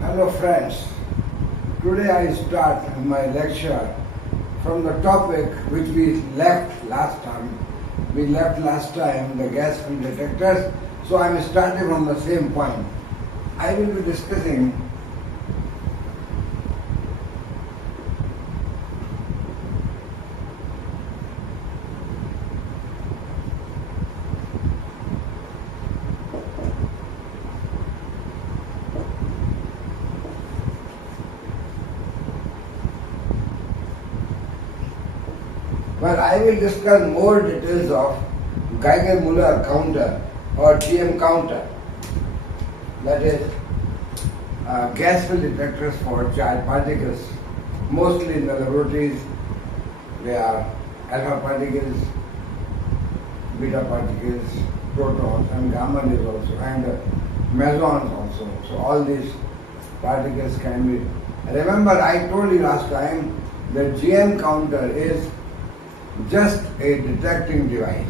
Hello friends, today I start my lecture from the topic which we left last time. We left last time the gas field detectors, so I am starting from the same point. I will be discussing I will discuss more details of Geiger-Müller counter or M.counter, that is gas field detectors for charged particles. Mostly in the laboratories they are alpha particles, beta particles, protons and gamma rays also, and mesons also. So all these particles can be. Remember I told you last time that M.counter is just a detecting device.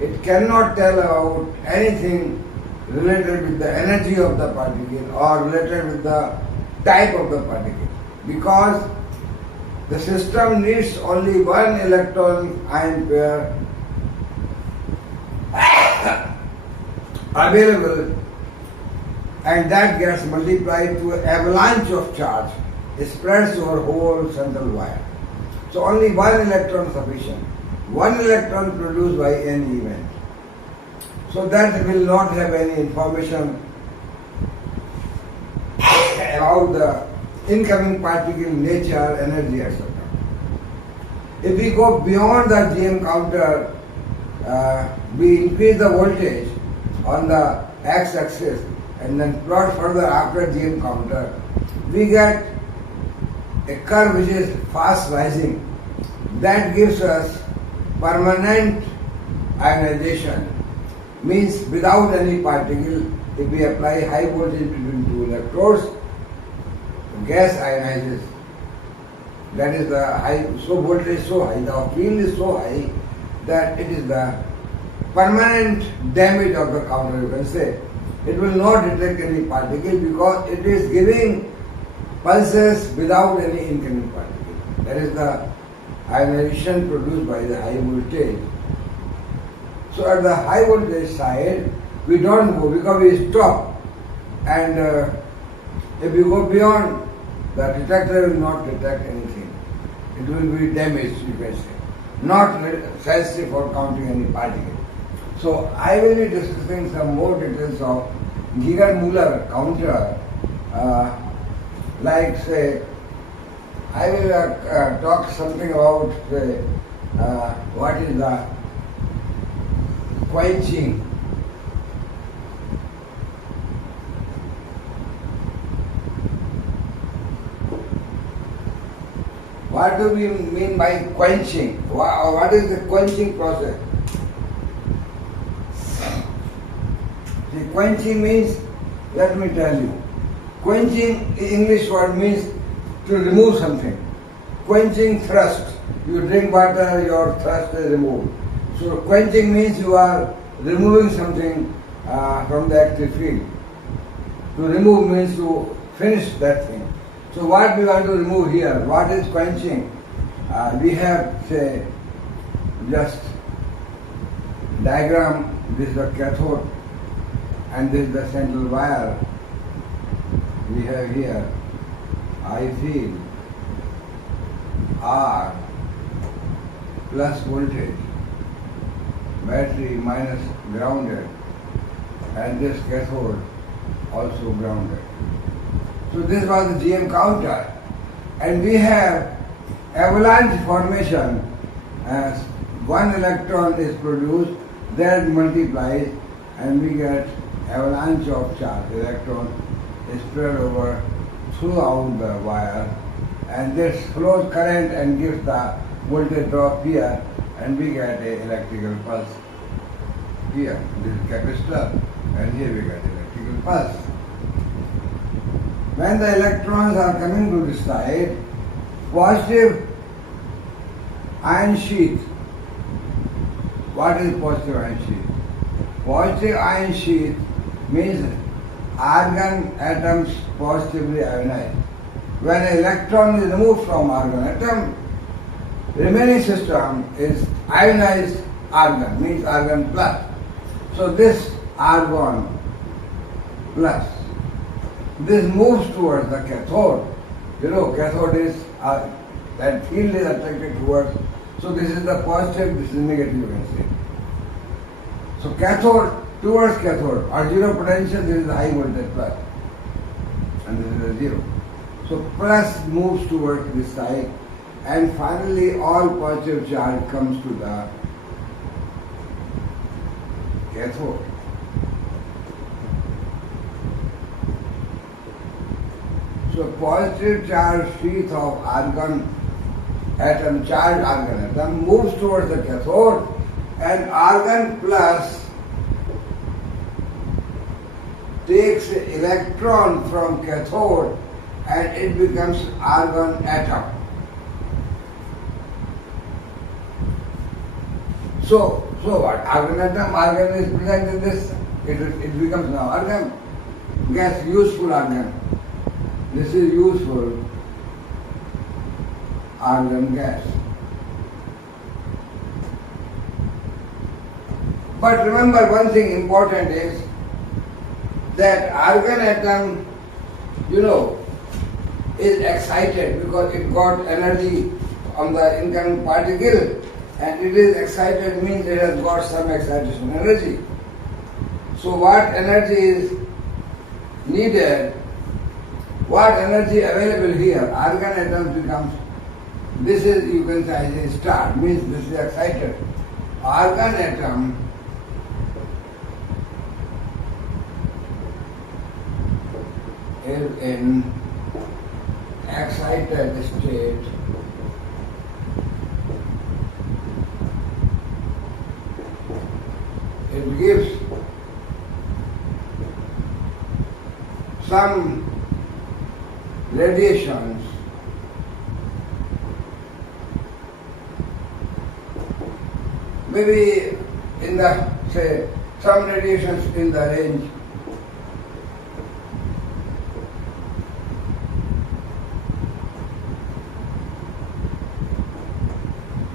It cannot tell about anything related with the energy of the particle or related with the type of the particle, because the system needs only one electron ion pair available, and that gets multiplied to an avalanche of charge. It spreads over whole central wire. So only one electron sufficient. One electron produced by any event. So that will not have any information about the incoming particle nature, energy, etc. If we go beyond the M.counter, we increase the voltage on the x-axis and then plot further after M.counter, we get a curve which is fast rising. That gives us permanent ionization, means without any particle. If we apply high voltage between two electrodes, gas ionizes. That is the high, so voltage is so high, the field is so high that it is the permanent damage of the counter, you can say. It will not detect any particle because it is giving pulses without any incoming particle. That is the ionization produced by the high voltage. So at the high voltage side, we don't go because we stop, and if we go beyond, the detector will not detect anything. It will be damaged, you can say, not sensitive for counting any particle. So I will be discussing some more details of Geiger-Müller counter. Like say, I will talk something about say, what is the quenching. What do we mean by quenching? What is the quenching process? The quenching means, let me tell you, quenching English word means to remove something. Quenching thrust. You drink water, your thrust is removed. So quenching means you are removing something from the active field. To remove means to finish that thing. So what we want to remove here? What is quenching? We have say just diagram. This is the cathode and this is the central wire. We have here I field R plus voltage, battery minus grounded, and this cathode also grounded. So this was the M.counter, and we have avalanche formation. As one electron is produced, that multiplies and we get avalanche of charge. Electron is spread over throughout the wire, and this flows current and gives the voltage drop here, and we get a electrical pulse here. This is capacitor, and here we get electrical pulse. When the electrons are coming to this side, positive ion sheath. What is positive ion sheath? Positive ion sheath means argon atoms positively ionized. When an electron is removed from argon atom, remaining system is ionized argon, means argon plus. So this argon plus, this moves towards the cathode. You know, cathode is, that field is attracted towards, so this is the positive, this is negative, you can see. So cathode towards cathode, or zero potential, this is the high voltage plus, and this is a zero. So plus moves towards this side, and finally all positive charge comes to the cathode. So positive charge sheath of argon atom, charged argon atom, moves towards the cathode, and argon plus takes an electron from cathode and it becomes argon atom. So what? Argon atom, argon is present in this, it becomes now argon gas, useful argon. This is useful argon gas. But remember, one thing important is that argon atom, you know, is excited because it got energy on the incoming particle, and it is excited means it has got some excitation energy. So what energy is needed, what energy available here, argon atom becomes, this is, you can say, a star, means this is excited. Argon atom is in excited state it gives some radiations maybe in the, say, some radiations in the range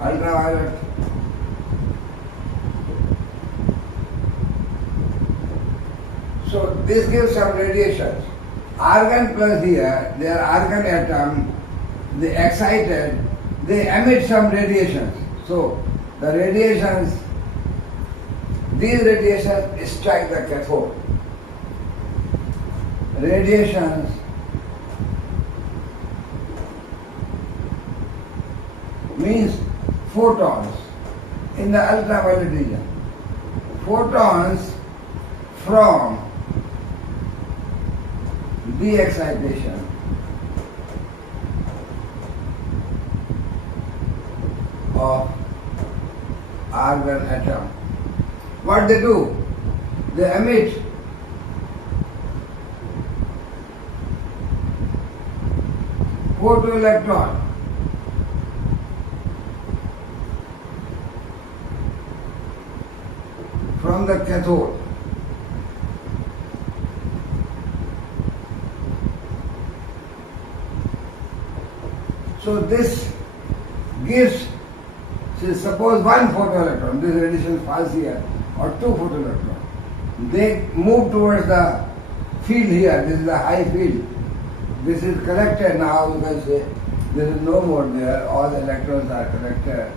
ultraviolet, so this gives some radiations. Argon plus here, they are argon atom, they excited, they emit some radiations. So the radiations, these radiations strike the cathode. Radiations means photons in the ultraviolet region. Photons from the excitation of argon atom. What they do? They emit photoelectron from the cathode. So this gives, say, suppose one photoelectron, this radiation falls here, or two photoelectrons. They move towards the field here, this is the high field. This is collected now, you can say, there is no more there, all the electrons are collected,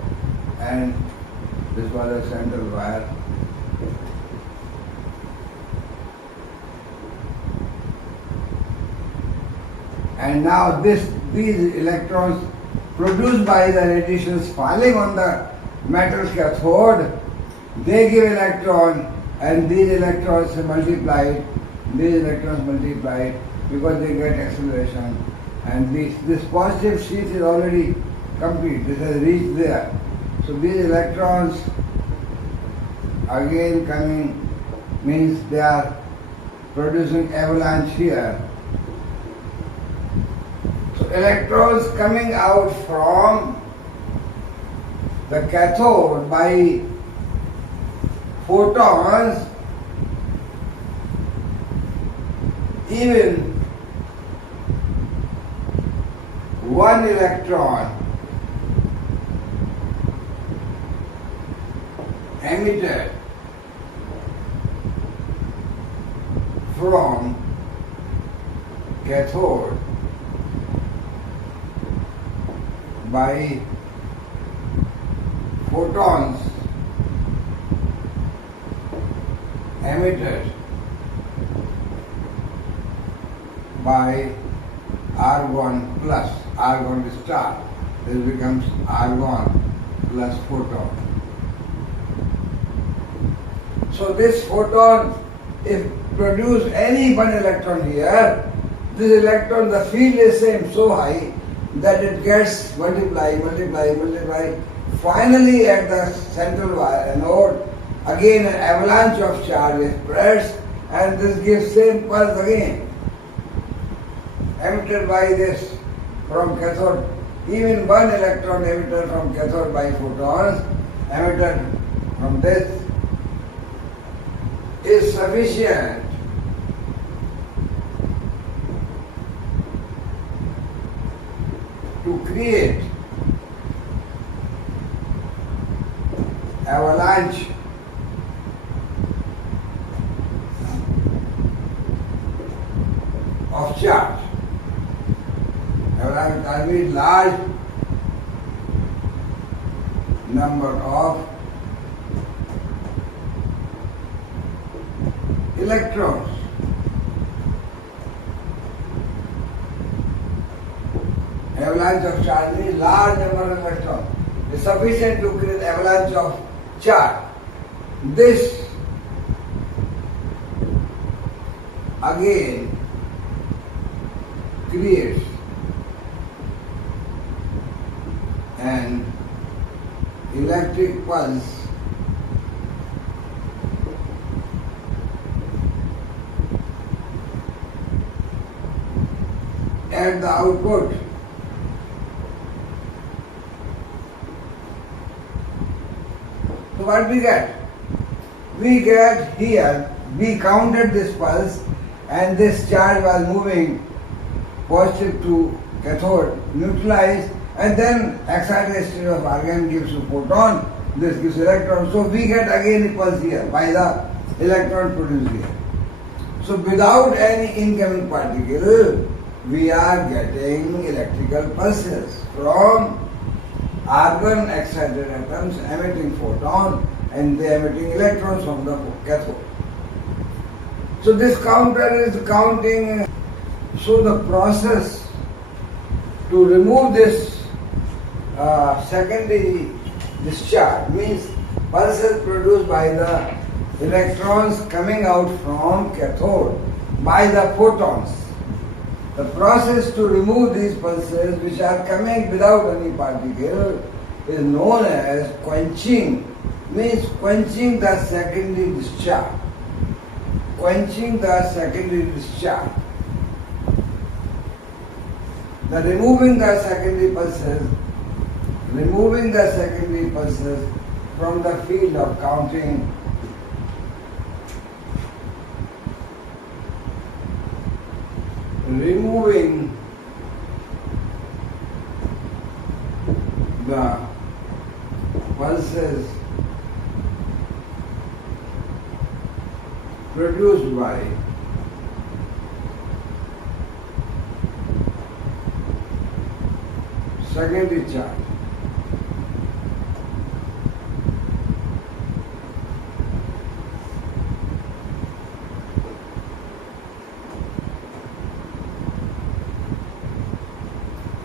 and this was a central wire. And now these electrons produced by the radiations falling on the metal cathode, they give electron, and these electrons multiplied, because they get acceleration, and this positive sheath is already complete, this has reached there. So these electrons again coming means they are producing avalanche here. So electrons coming out from the cathode by photons even one electron emitted from cathode by photons emitted by argon plus, argon star. This becomes argon plus photon. So this photon, if produce any one electron here, this electron, the field is same so high that it gets multiply. Finally at the central node, again an avalanche of charge is spreads and this gives same pulse again. Emitted by this from cathode, even one electron emitted from cathode by photons emitted from this is sufficient to create avalanche of charge. Avalanche, I mean large number of electrons. Avalanche of charge means large number of electrons. It is sufficient to create avalanche of charge. This again creates an electric pulse at the output. So what we get? We get here, we counted this pulse and this charge was moving positive to cathode, neutralized, and then excited state of argon gives a photon, this gives electron. So we get again a pulse here by the electron produced here. So without any incoming particle, we are getting electrical pulses from argon excited atoms emitting photon and they emitting electrons from the cathode. So this counter is counting. So the process to remove this secondary discharge means pulses produced by the electrons coming out from cathode by the photons. The process to remove these pulses which are coming without any particle is known as quenching, means quenching the secondary discharge. Quenching the secondary discharge. The removing the secondary pulses from the field of counting removing the pulses produced by secondary charge.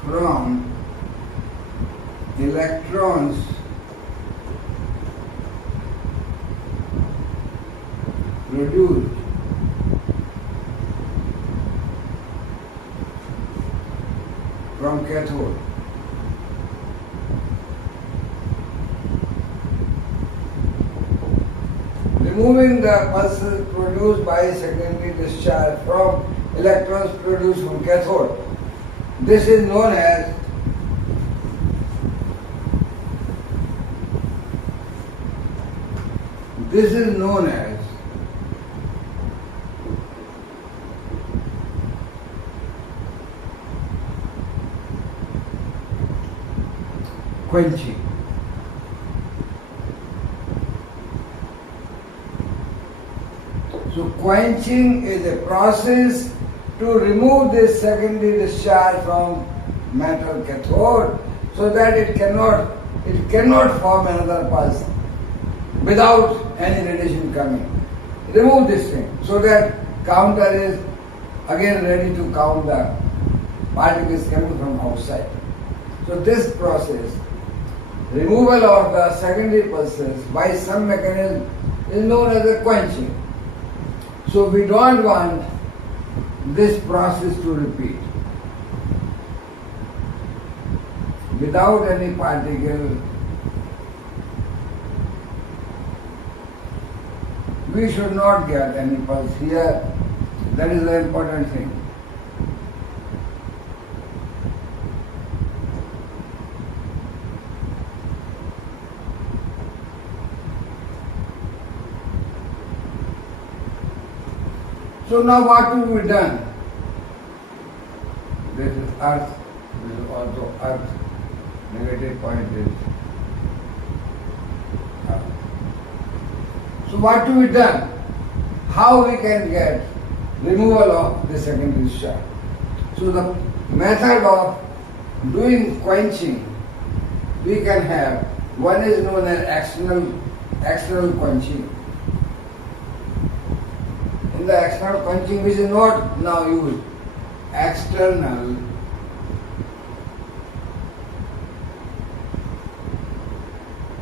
From electrons produced from cathode. Removing the pulses produced by secondary discharge from electrons produced from cathode. This is known as quenching. So quenching is a process to remove this secondary discharge from metal cathode so that it cannot form another pulse without any radiation coming. Remove this thing so that counter is again ready to count the particles coming from outside. So this process, removal of the secondary pulses by some mechanism, is known as a quenching. So we don't want this process to repeat. Without any particle, we should not get any pulse here. That is the important thing. So now what will be done? This is earth, this is also earth, negative point is earth. So what to be done? How we can get removal of the secondary discharge? So the method of doing quenching, we can have, one is known as external quenching. In the external quenching, which is not now used, external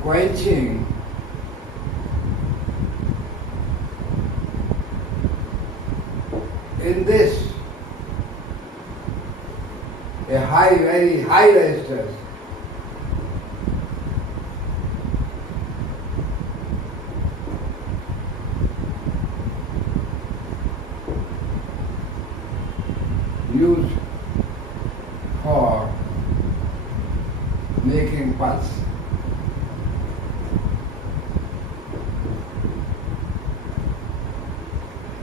quenching in this a very high resistance used for making pulse.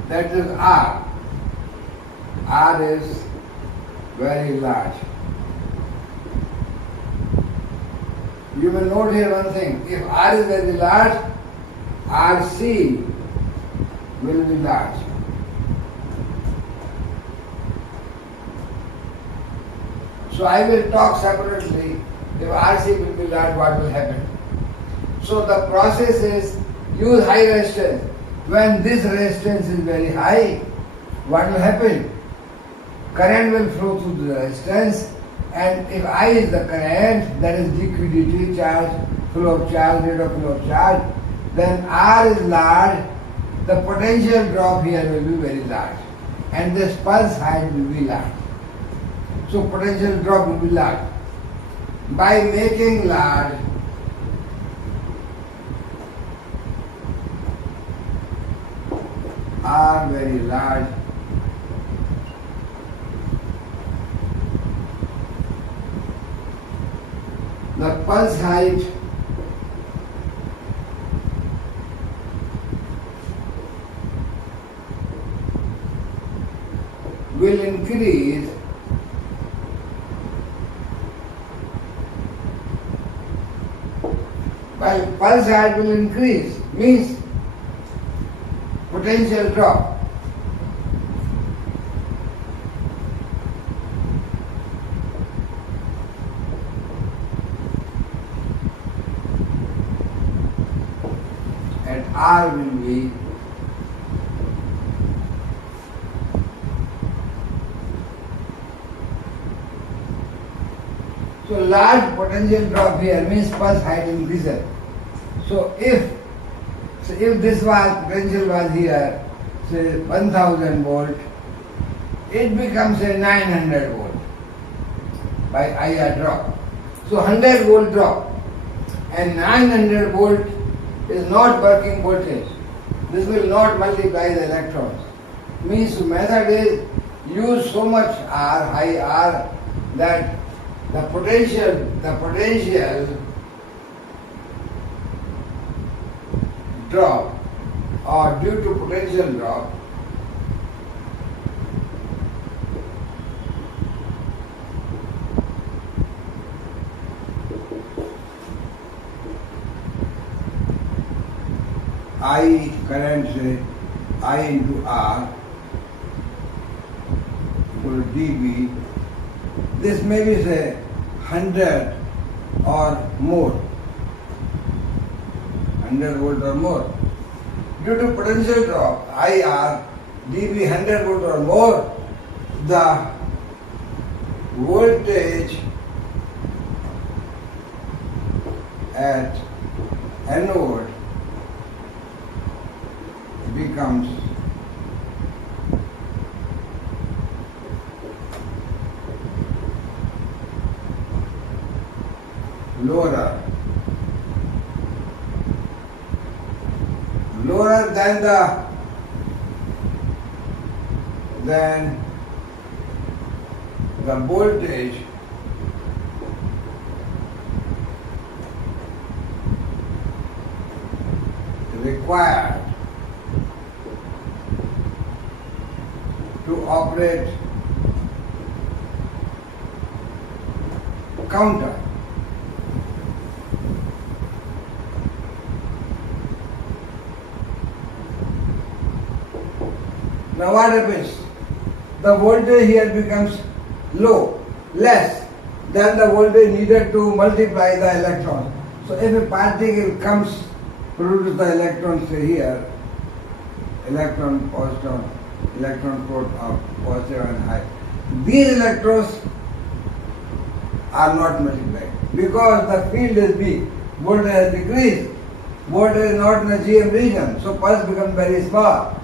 That is R. R is very large. You will note here one thing. If R is very large, RC will be large. So I will talk separately. If RC will be large, what will happen? So the process is use high resistance. When this resistance is very high, what will happen? Current will flow through the resistance, and if I is the current, that is liquidity, charge, flow of charge, rate of flow of charge, then R is large, the potential drop here will be very large, and this pulse height will be large. So potential drop will be large. By making large, R very large, the pulse height will increase while pulse height will increase, means potential drop. And R will be so large potential drop here means pulse height increases. So if this was potential was here, say 1000 volt, it becomes a 900 volt by IR drop. So 100 volt drop, and 900 volt is not working voltage. This will not multiply the electrons. Means the method is use so much R, high R, that the potential drop, or due to potential drop, I current, say I into R equal to dB. This may be say 100 or more, 100 volt or more. Due to potential drop IR dB 100 volt or more, the voltage at anode becomes lower than the voltage required to operate counter. Now what happens? The voltage here becomes less than the voltage needed to multiply the electron. So if a particle comes, produce the electron, say here, electron, positron, electron, proton, positive and high. These electrons are not multiplied because the field is big, voltage has decreased, voltage is not in the GM region, so pulse becomes very small.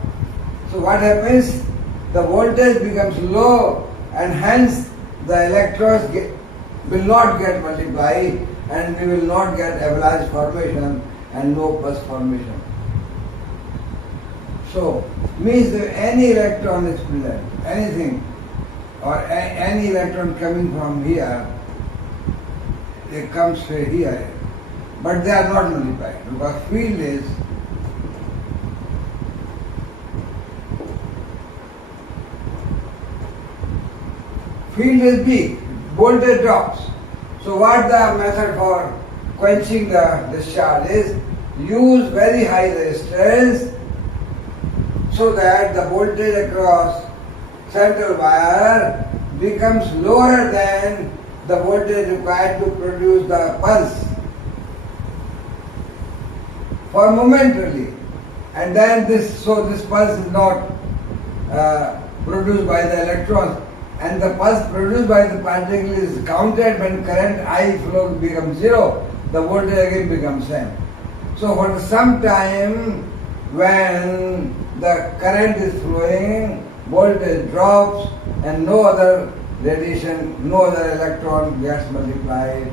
So what happens? The voltage becomes low and hence the electrons will not get multiplied and we will not get avalanche formation and no pulse formation. So, means that any electron is present, anything or any electron coming from here, it comes here, but they are not multiplied because field is big, voltage drops. So what the method for quenching the discharge is, use very high resistance so that the voltage across central wire becomes lower than the voltage required to produce the pulse for momentarily, and then this pulse is not produced by the electrons, and the pulse produced by the particle is counted when current I flow becomes zero, the voltage again becomes same. So for some time when the current is flowing, voltage drops and no other radiation, no other electron gets multiplied.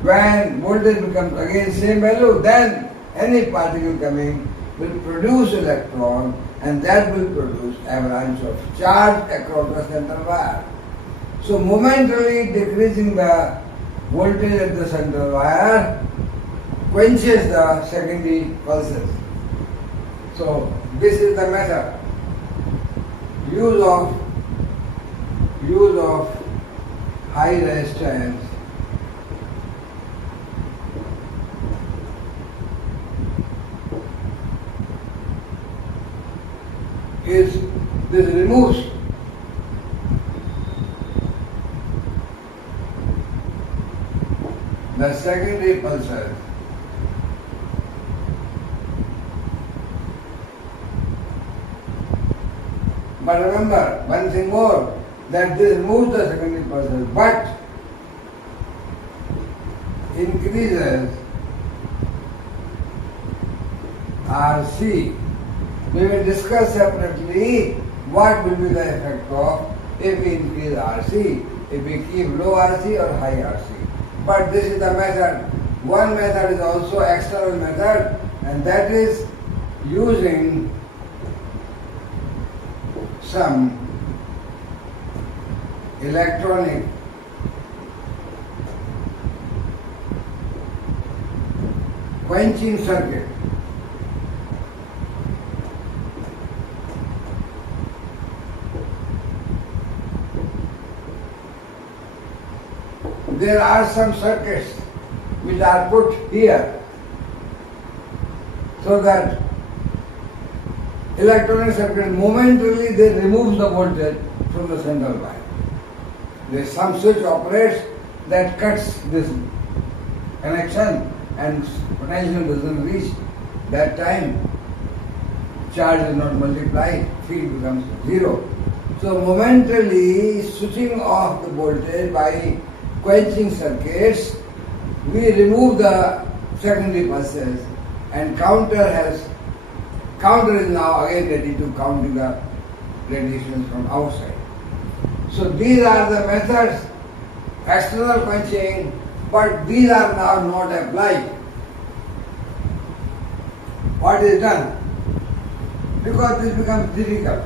When voltage becomes again same value, then any particle coming will produce electron and that will produce avalanche of charge across the central wire. So momentarily decreasing the voltage at the central wire quenches the secondary pulses. So this is the method. Use of high resistance this removes the secondary pulses. But remember one thing more, that this removes the secondary pulses but increases RC. We will discuss separately what will be the effect of if we increase RC, if we keep low RC or high RC. But this is the method. One method is also external method, and that is using some electronic quenching circuit. There are some circuits which are put here so that electronic circuit, momentarily they remove the voltage from the central wire. There is some switch operates that cuts this connection and potential doesn't reach. That time charge is not multiplied, field becomes zero. So momentarily switching off the voltage by quenching circuits, we remove the secondary pulses, and counter is now again ready to counter the radiations from outside. So these are the methods, external quenching, but these are now not applied. What is done? Because this becomes difficult.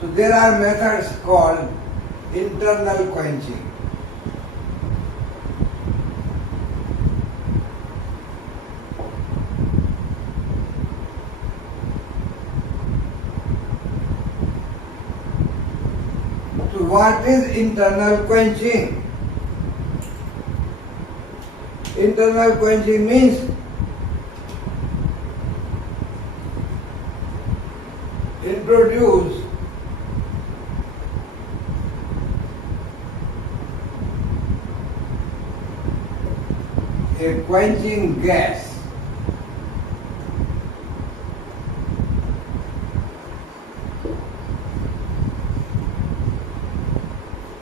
So there are methods called internal quenching. So what is internal quenching? Internal quenching means introduce a quenching gas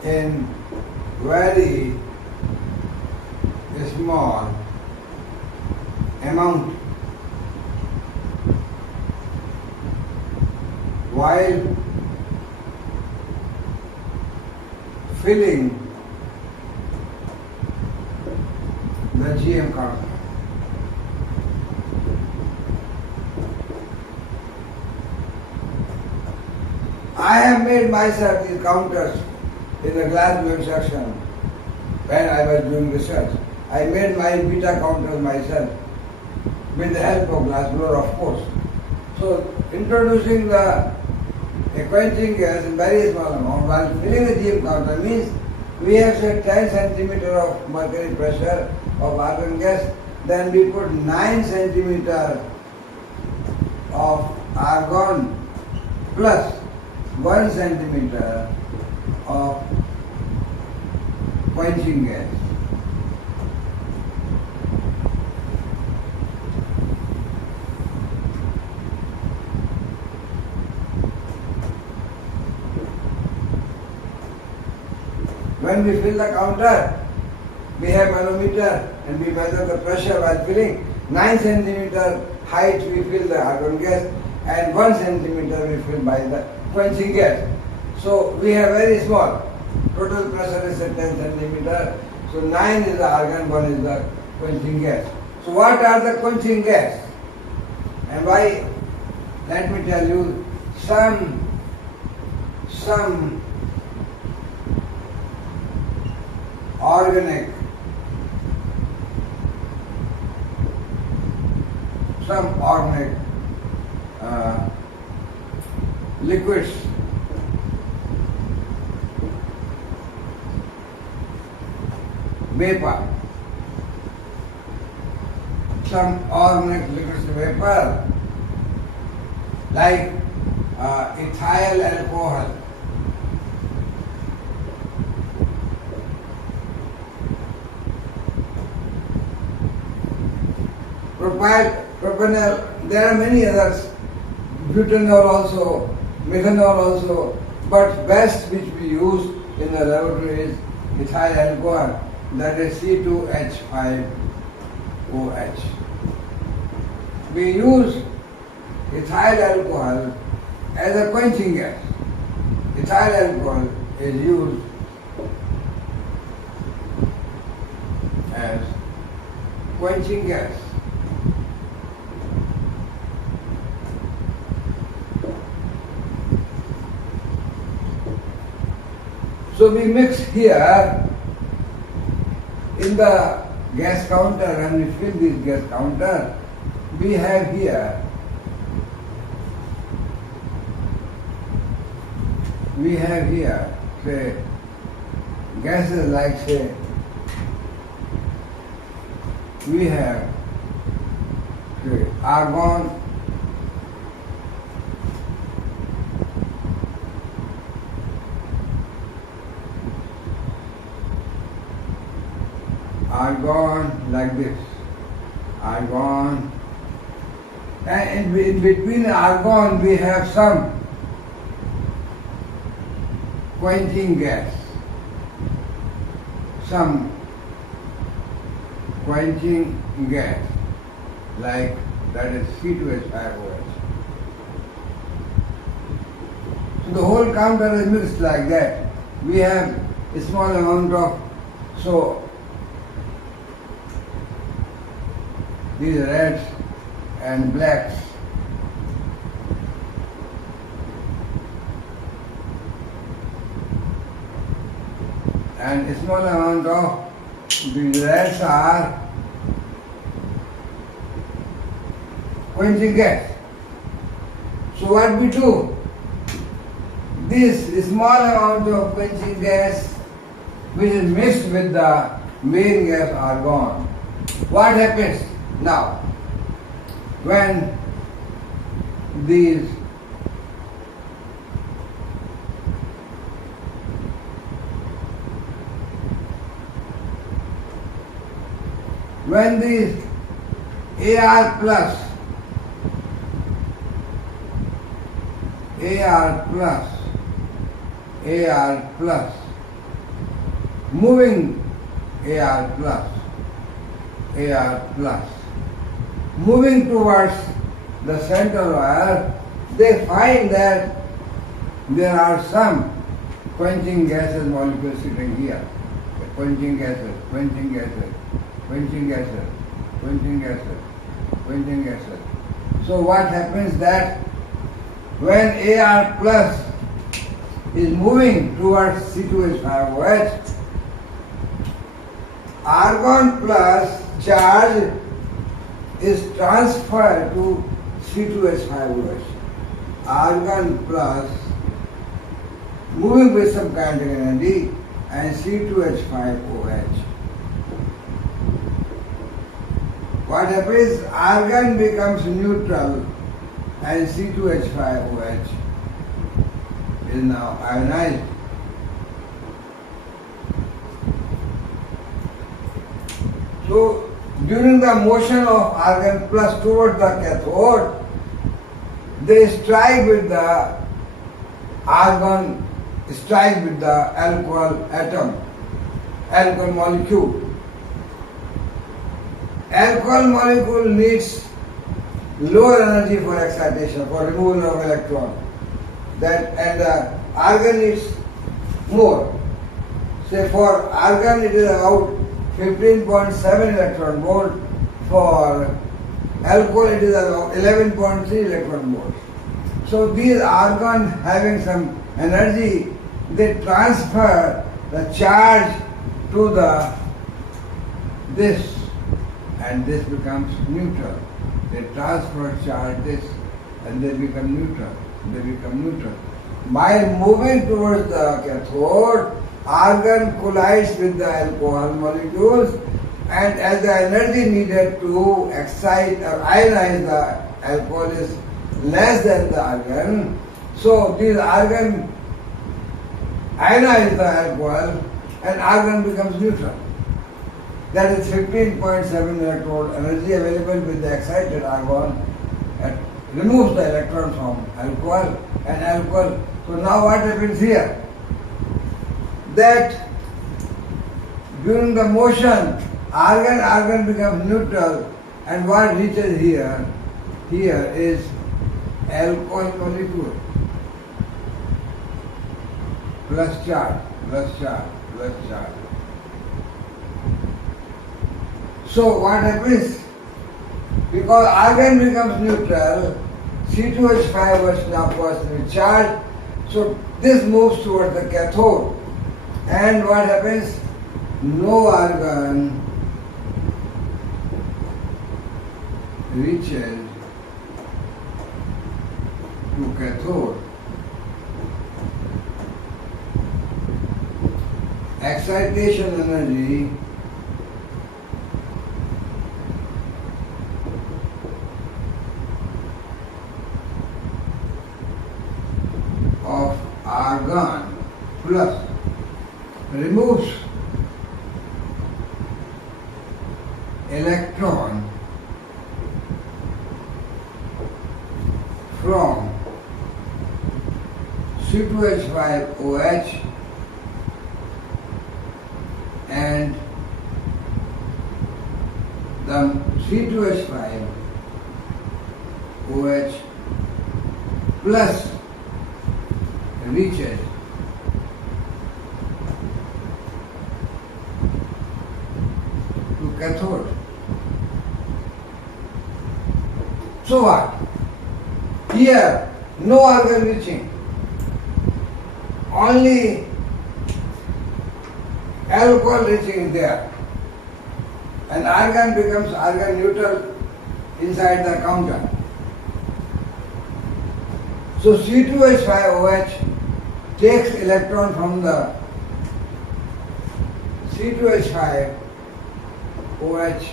in very small amount while filling the M.counter. I have made myself these counters in the glass blowing section when I was doing research. I made my beta counters myself with the help of glass blower, of course. So introducing the quenching gas in very small amount while filling the M.counter means we have say 10 centimeter of mercury pressure of argon gas, then we put 9 centimeter of argon plus 1 centimeter of quenching gas. When we fill the counter, we have manometer and we measure the pressure while filling. 9 centimeter height we fill the argon gas and 1 centimeter we fill by the quenching gas. So we have very small. Total pressure is at 10 centimeter. So 9 is the argon, 1 is the quenching gas. So what are the quenching gas? And why? Let me tell you some organic, liquids vapor, some organic liquids vapor like ethyl alcohol, propanol, there are many others, butanol also, methanol also, but best which we use in the laboratory is ethyl alcohol, that is C2H5OH. We use ethyl alcohol as a quenching gas. Ethyl alcohol is used as quenching gas. So we mix here in the gas counter and we fill this gas counter. We have here say gases like say we have say argon, argon like this, argon, and in between argon we have some quenching gas, some quenching gas, like that is C2H5OH. So the whole counter is mixed like that. We have a small amount of, so these reds and blacks, and a small amount of these reds are quenching gas. So what we do? This small amount of quenching gas which is mixed with the main gas argon. What happens now when these AR plus, moving AR plus, moving towards the center wire, they find that there are some quenching gases molecules sitting here. Quenching gases, quenching gases, quenching gases, quenching gases, quenching gases. So what happens that when AR plus is moving towards C2H5OH, argon plus charge is transferred to C2H5OH. Argon plus moving with some kind of energy and C2H5OH. What happens? Argon becomes neutral and C2H5OH is now ionized. So during the motion of argon plus towards the cathode, they strike with the argon, strike with the alcohol atom, alcohol molecule. Alcohol molecule needs lower energy for excitation, for removal of electron. And the argon needs more. Say for argon it is about 15.7 electron volt. For alcohol it is about 11.3 electron volts. So these argon having some energy, they transfer the charge to this, and this becomes neutral. They transfer charge this, and they become neutral. They become neutral. By moving towards the cathode, argon collides with the alcohol molecules, and as the energy needed to excite or ionize the alcohol is less than the argon, so these argon ionize the alcohol and argon becomes neutral. That is 15.7 electron energy available with the excited argon and removes the electron from alcohol and alcohol. So now what happens here? That during the motion, argon becomes neutral, and what reaches here is alcohol molecule plus charge, plus charge, plus charge. So what happens? Because argon becomes neutral, C2H5OH now positively charged, so this moves towards the cathode. And what happens? No argon reaches to cathode. Excitation energy of argon plus removes electron from C2H5OH and the C2H5OH plus reaches to cathode. So what? Here, no argon reaching. Only alcohol reaching there. And argon becomes argon neutral inside the counter. So C2H5OH takes electron from the C2H5OH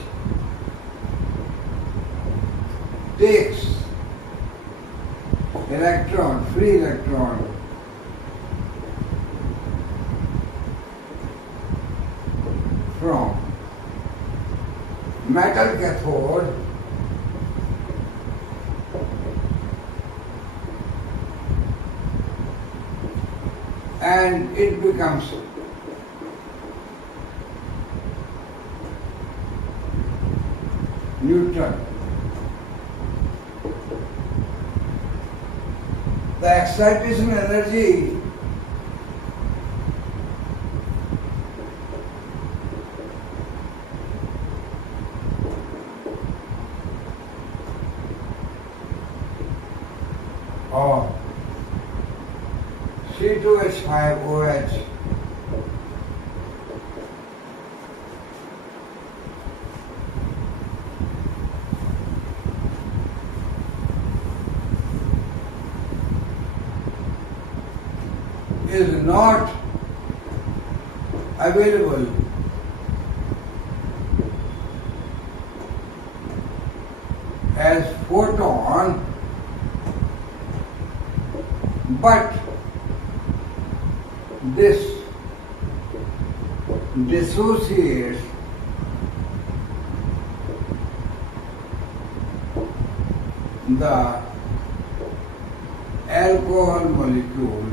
takes electron, free electron from metal cathode and it becomes neutral. The excitation energy of C2H5OH is not available as photon, but this dissociates the alcohol molecule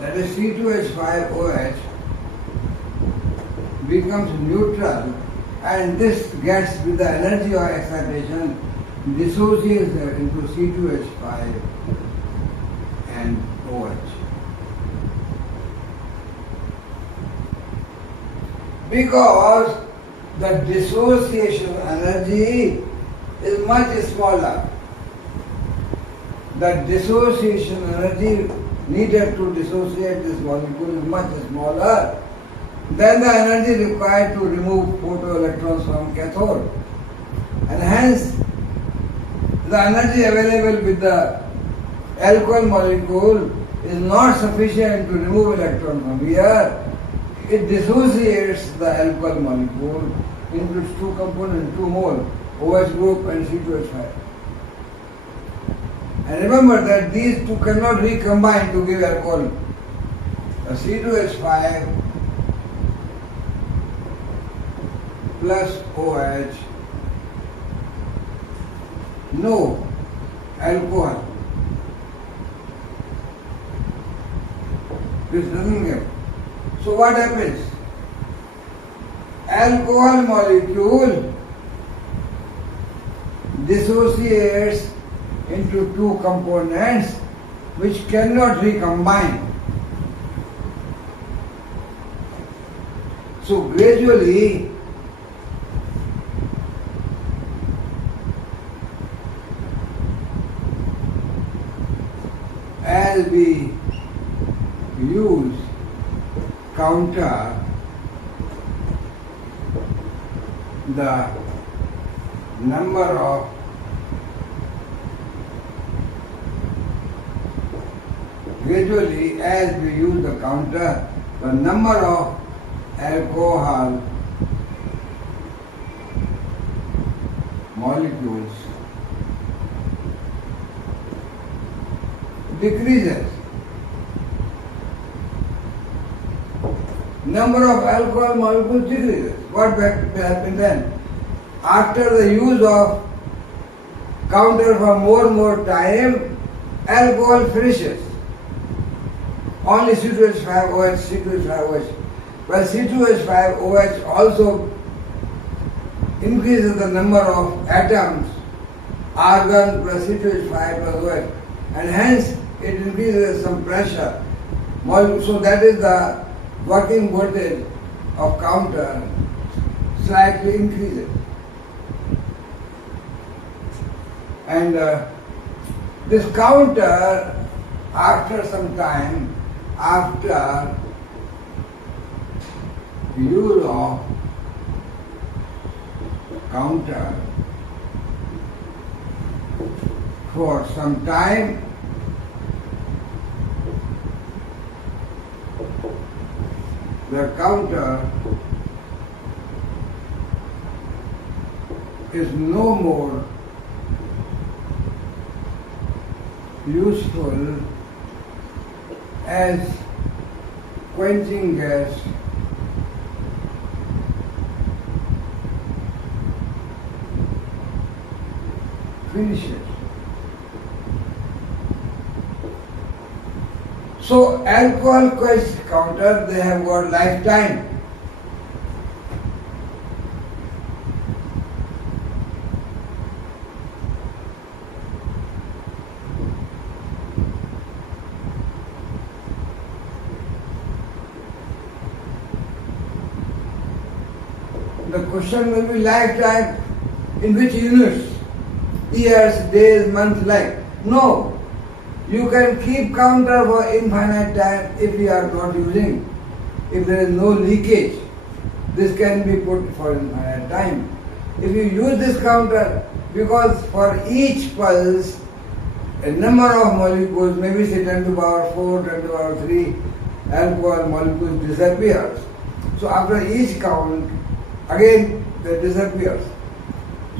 that is C2H5OH becomes neutral, and this gets with the energy of excitation dissociates into C2H5 and OH. Because the dissociation energy is much smaller. The dissociation energy needed to dissociate this molecule is much smaller than the energy required to remove photoelectrons from cathode. And hence, the energy available with the alcohol molecule is not sufficient to remove electron from here. It dissociates the alcohol molecule into its two components, two mole, OH group and C2H5. And remember that these two cannot recombine to give alcohol. The C2H5 plus OH, no alcohol. This doesn't give. So what happens? Alcohol molecule dissociates into two components which cannot recombine. So gradually as we use counter, the number of gradually as we use the counter, the number of alcohol molecules decreases. number of alcohol molecules decreases. What will happen then? After the use of counter for more and more time, alcohol finishes. Only C2H5OH, C2H5OH. Well, C2H5OH also increases the number of atoms, argon plus C2H5 plus OH, and hence it increases some pressure. So that is the working voltage of counter slightly increases. And this counter, after some time, after use of counter for some time, the counter is no more useful as quenching gas finishes. So alcohol quench counter, they have got lifetime. The question will be lifetime in which units? Years, days, months, like. No. You can keep counter for infinite time if you are not using. If there is no leakage, this can be put for infinite time. If you use this counter, because for each pulse, a number of molecules, maybe say 10 to the power 4, 10 to the power 3, alcohol molecules disappears. So after each count, again they disappears.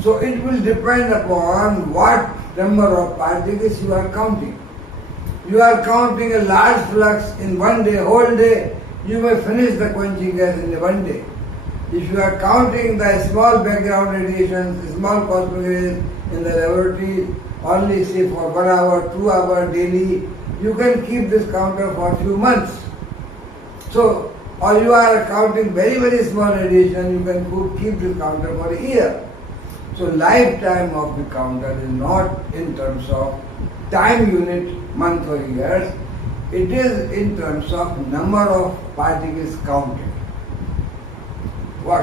So it will depend upon what number of particles you are counting. You are counting a large flux in one day, whole day, you may finish the quenching gas in one day. If you are counting the small background radiations, small cosmic rays in the laboratory, only say for 1 hour, 2 hours daily, you can keep this counter for a few months. So, or you are counting very, very small radiation, you can keep this counter for a year. So lifetime of the counter is not in terms of time unit, month or years, it is in terms of number of particles counted.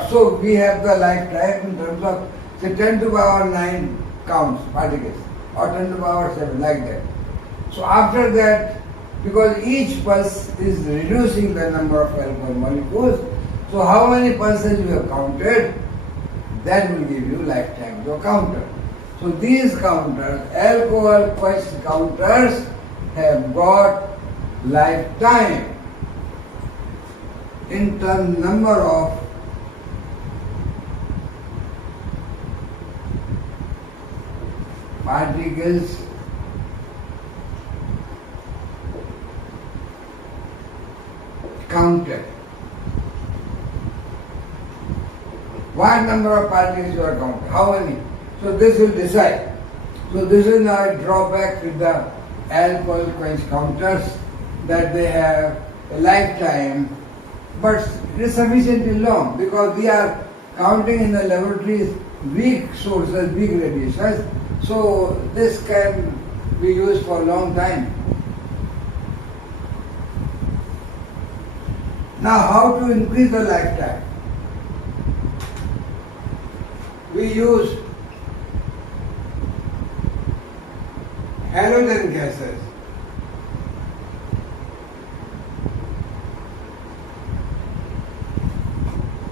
So we have the lifetime in terms of say 10 to the power 9 counts, particles, or 10 to the power 7, like that. So after that, because each pulse is reducing the number of alcohol molecules, so how many pulses you have counted, that will give you lifetime of the counter. So these counters, alcohol quench counters, have got lifetime in terms number of particles counted. What number of particles you are counting? How many? So this will decide. So this is now a drawback with the alcohol quench counters, that they have a lifetime, but it is sufficiently long because we are counting in the laboratories weak sources, weak radiations. So this can be used for a long time. Now how to increase the lifetime? We use halogen gases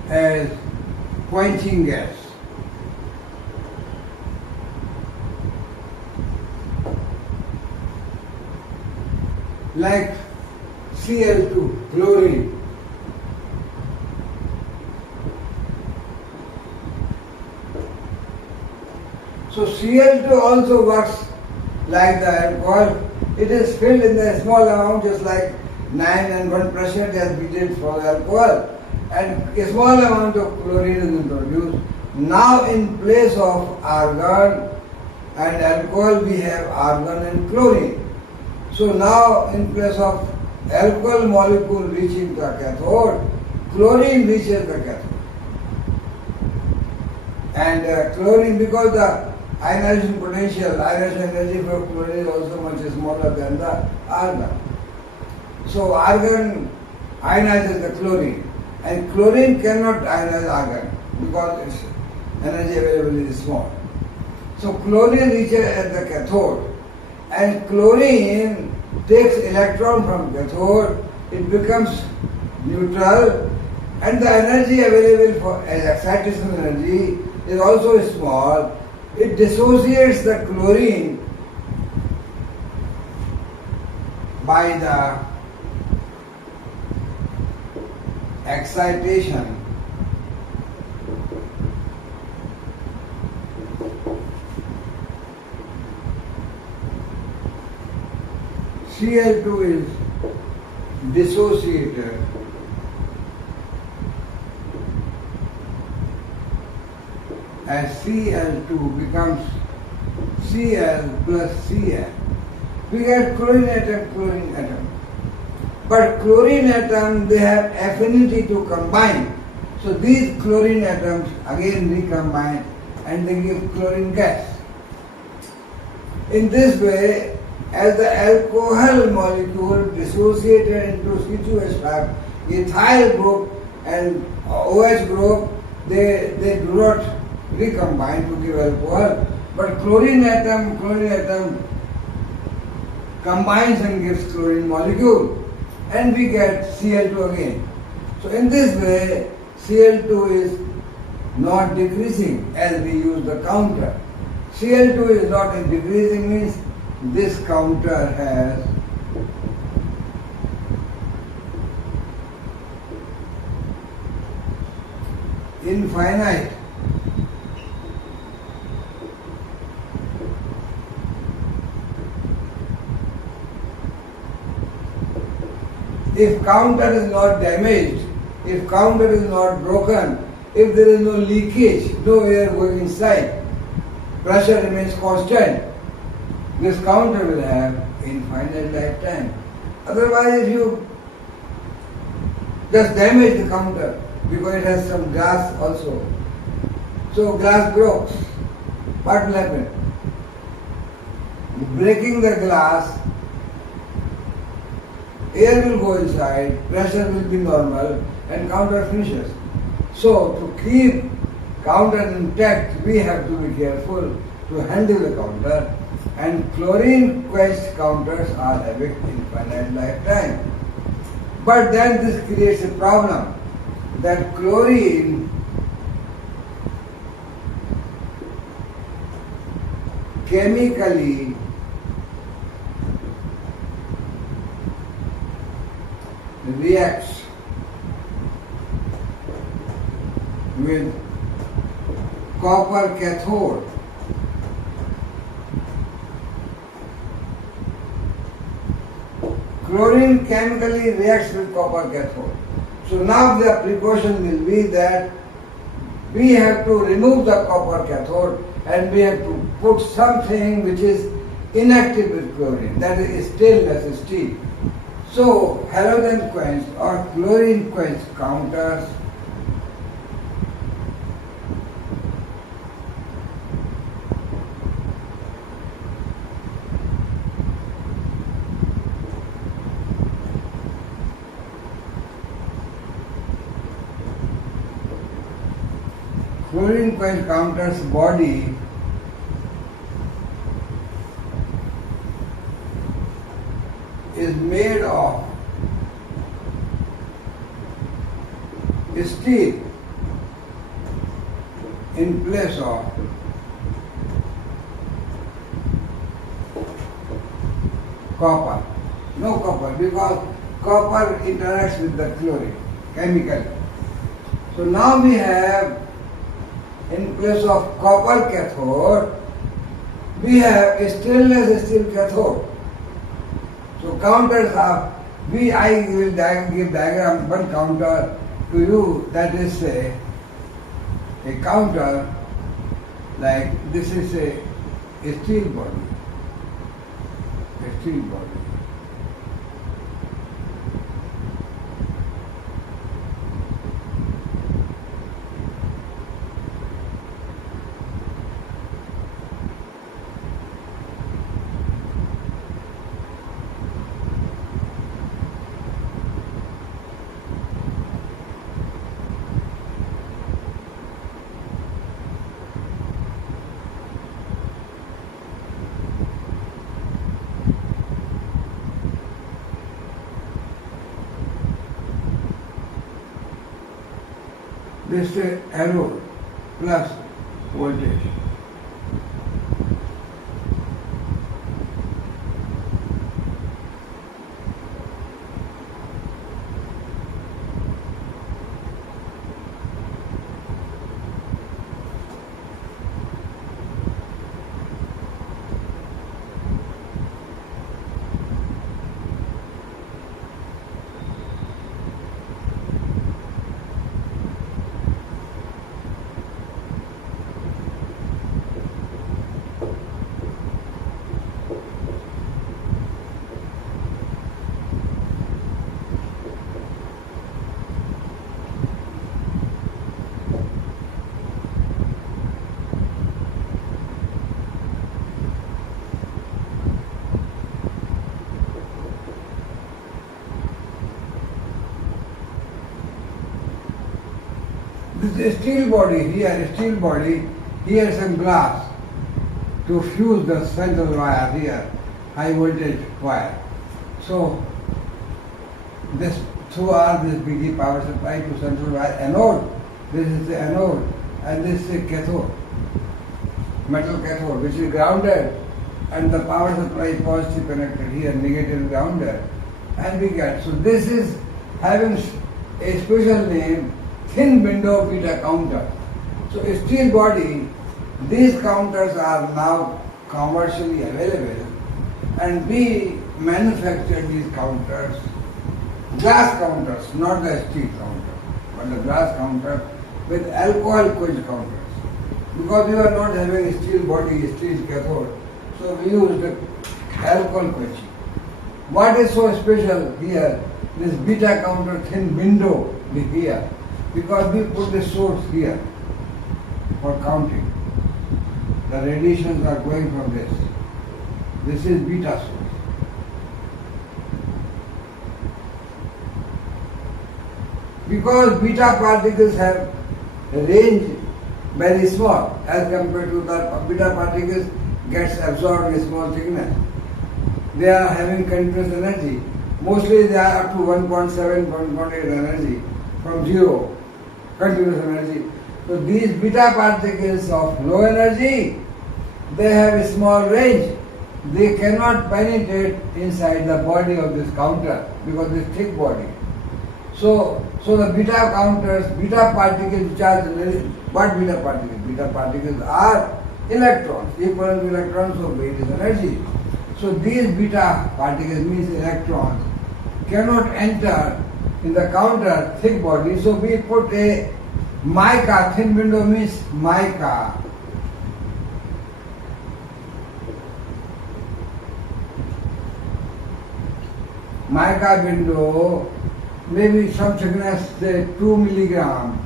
as quenching gas. Like Cl2, chlorine. So Cl2 also works like the alcohol. It is filled in a small amount, just like 9 and 1 pressure as we did for the alcohol, and a small amount of chlorine is introduced. Now in place of argon and alcohol we have argon and chlorine. So now in place of alcohol molecule reaching the cathode, chlorine reaches the cathode. And chlorine, because the ionization potential, ionization energy for chlorine is also much smaller than the argon. So argon ionizes the chlorine, and chlorine cannot ionize argon because its energy available is small. So chlorine reaches at the cathode, and chlorine takes electron from cathode, it becomes neutral, and the energy available for as excitation energy is also small. It dissociates the chlorine by the excitation Cl2 is dissociated as Cl2 becomes Cl plus Cl. We get chlorine atom. But chlorine atom, they have affinity to combine. So these chlorine atoms again recombine and they give chlorine gas. In this way, as the alcohol molecule dissociated into C2H5, ethyl group and OH group, they do not recombine to give alcohol. But chlorine atom combines and gives chlorine molecule, and we get Cl2 again. So in this way, Cl2 is not decreasing as we use the counter. Cl2 is not decreasing means this counter has infinite if counter is not damaged, if counter is not broken, if there is no leakage, no air going inside, pressure remains constant, this counter will have infinite lifetime. Otherwise, if you just damage the counter, because it has some glass also, so glass breaks, what will happen? Breaking the glass, air will go inside, pressure will be normal, and counter finishes. So to keep counter intact, we have to be careful to handle the counter, and chlorine quenched counters are having infinite lifetime. But then this creates a problem that chlorine chemically reacts with copper cathode. Chlorine chemically reacts with copper cathode. So now the precaution will be that we have to remove the copper cathode and we have to put something which is inactive with chlorine, that is stainless steel. So halogen quenched or chlorine quenched counters counters body is made of steel in place of copper. No copper, because copper interacts with the chlorine chemically. So now we have, in place of copper cathode, we have a stainless steel cathode. So counters are I will give diagram one counter to you, that is a counter like this is a steel body. A steel body. This is arrow plus voltage. This is steel body here some glass to fuse the central wire here, high voltage wire. So this through all this BG power supply to central wire anode, this is the anode and this is the cathode, metal cathode which is grounded, and the power supply positive connected here, negative grounded, and we get. So this is having a special name, thin window beta counter. So a steel body, these counters are now commercially available, and we manufacture these counters, glass counters, not the steel counter, but the glass counter with alcohol quench counters. Because we are not having a steel body, steel cathode, so we use the alcohol quenching. What is so special here, this beta counter thin window here, because we put the source here for counting. The radiations are going from this. This is beta source. Because beta particles have a range very small as compared to the beta particles gets absorbed in small thickness. They are having continuous energy. Mostly they are up to 1.7, 1.8 energy from zero, continuous energy. So these beta particles of low energy, they have a small range. They cannot penetrate inside the body of this counter because it's thick body. So the beta counters, beta particles which are what beta particles? Beta particles are electrons, equivalent to electrons, so weight is energy. So these beta particles means electrons cannot enter in the counter thick body, so we put a mica, thin window means mica. Mica window, maybe some thickness, say 2 milligram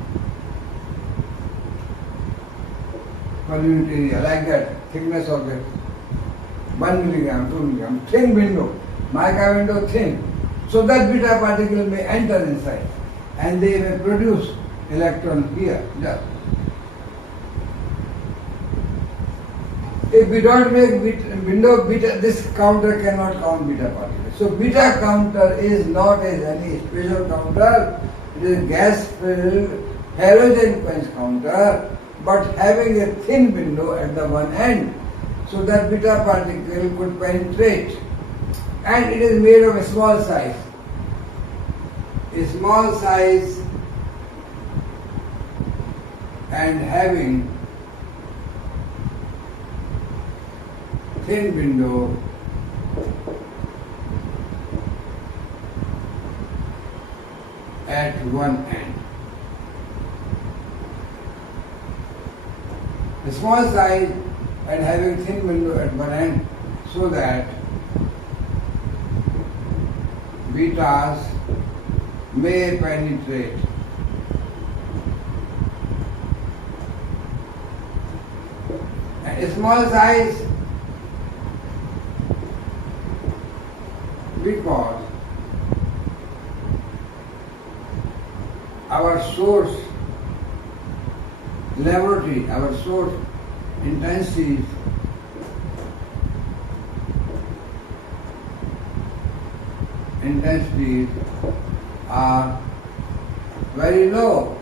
per unit area, like that, thickness of it. 1 milligram, 2 milligram, thin window, mica window thin, so that beta particle may enter inside and they may produce electron here. Just. If we don't make window beta, this counter cannot count beta particles. So beta counter is not any special counter, it is gas filled halogen quench counter, but having a thin window at the one end, so that beta particle could penetrate. And it is made of a small size. A small size and having thin window at one end. The small size and having thin window at one end so that betas may penetrate. And a small size because our source laboratory, our source intensities are very low,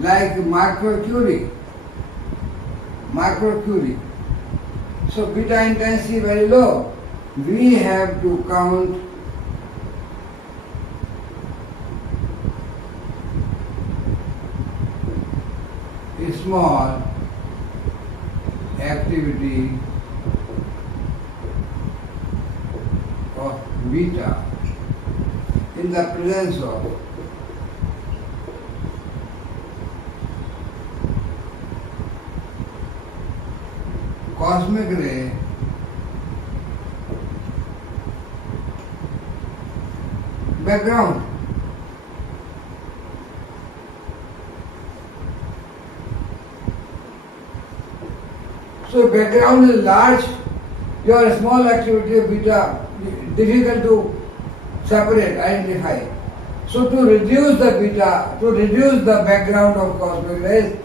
like microcurie. So beta intensity very low. We have to count a small activity of beta in the presence of cosmic ray background. So background is large, your small activity of beta difficult to separate, identify. So to reduce the beta, to reduce the background of cosmic rays,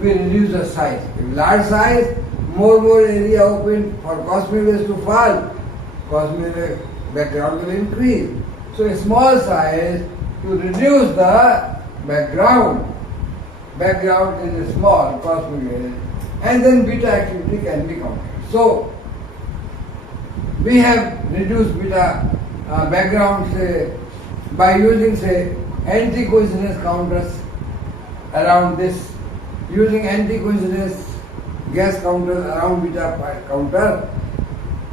we reduce the size. If large size, more area open for cosmic rays to fall, cosmic ray background will increase. So a small size to reduce the background is a small cosmic ray, and then beta activity can be counted. So we have reduced beta background by using anti-coincidence counters around this, using anti-coincidence gas counters around beta counter.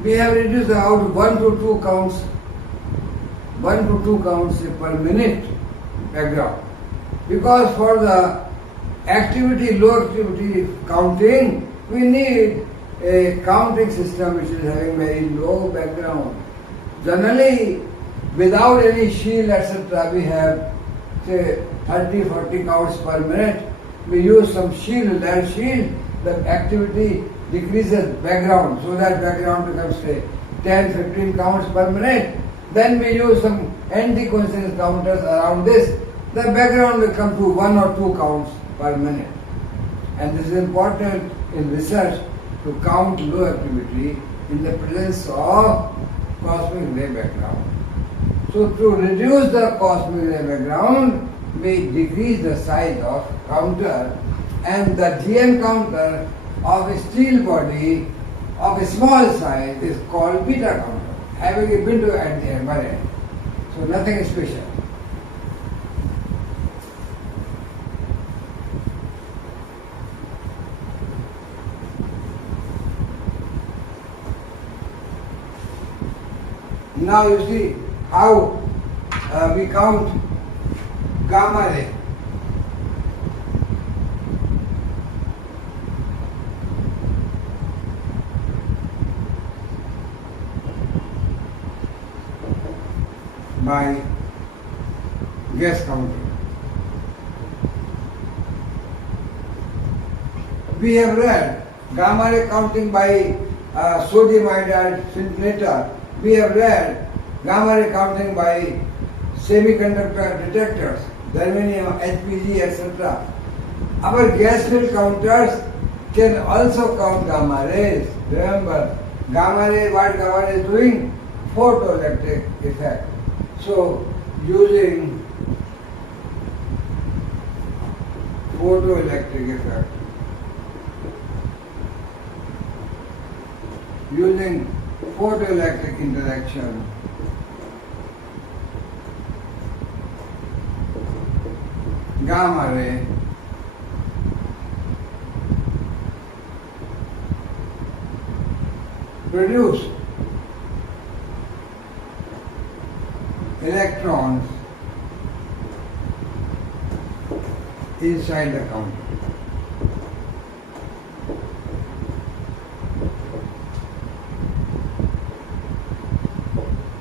We have reduced about 1 to 2 counts per minute background, because for the low activity counting, we need a counting system which is having very low background. Generally, without any shield, etc., we have 30-40 counts per minute. We use some shield, lead shield, the activity decreases background, so that background becomes 10-15 counts per minute. Then we use some anti-coincidence counters around this. The background will come to 1 or 2 counts per minute. And this is important in research to count low activity in the presence of cosmic ray background. So to reduce the cosmic ray background, we decrease the size of counter, and the GM counter of a steel body of a small size is called beta counter, having a window at the other end. So nothing special. Now you see how we count gamma ray. By gas counter. We have read gamma ray counting by sodium iodide scintillator. We have read gamma ray counting by semiconductor detectors, germanium, HPG, etc. Our gas field counters can also count gamma rays. Remember, what gamma ray is doing? Photoelectric effect. So, using photoelectric effect, using photoelectric interaction, gamma ray produce electrons inside the counter.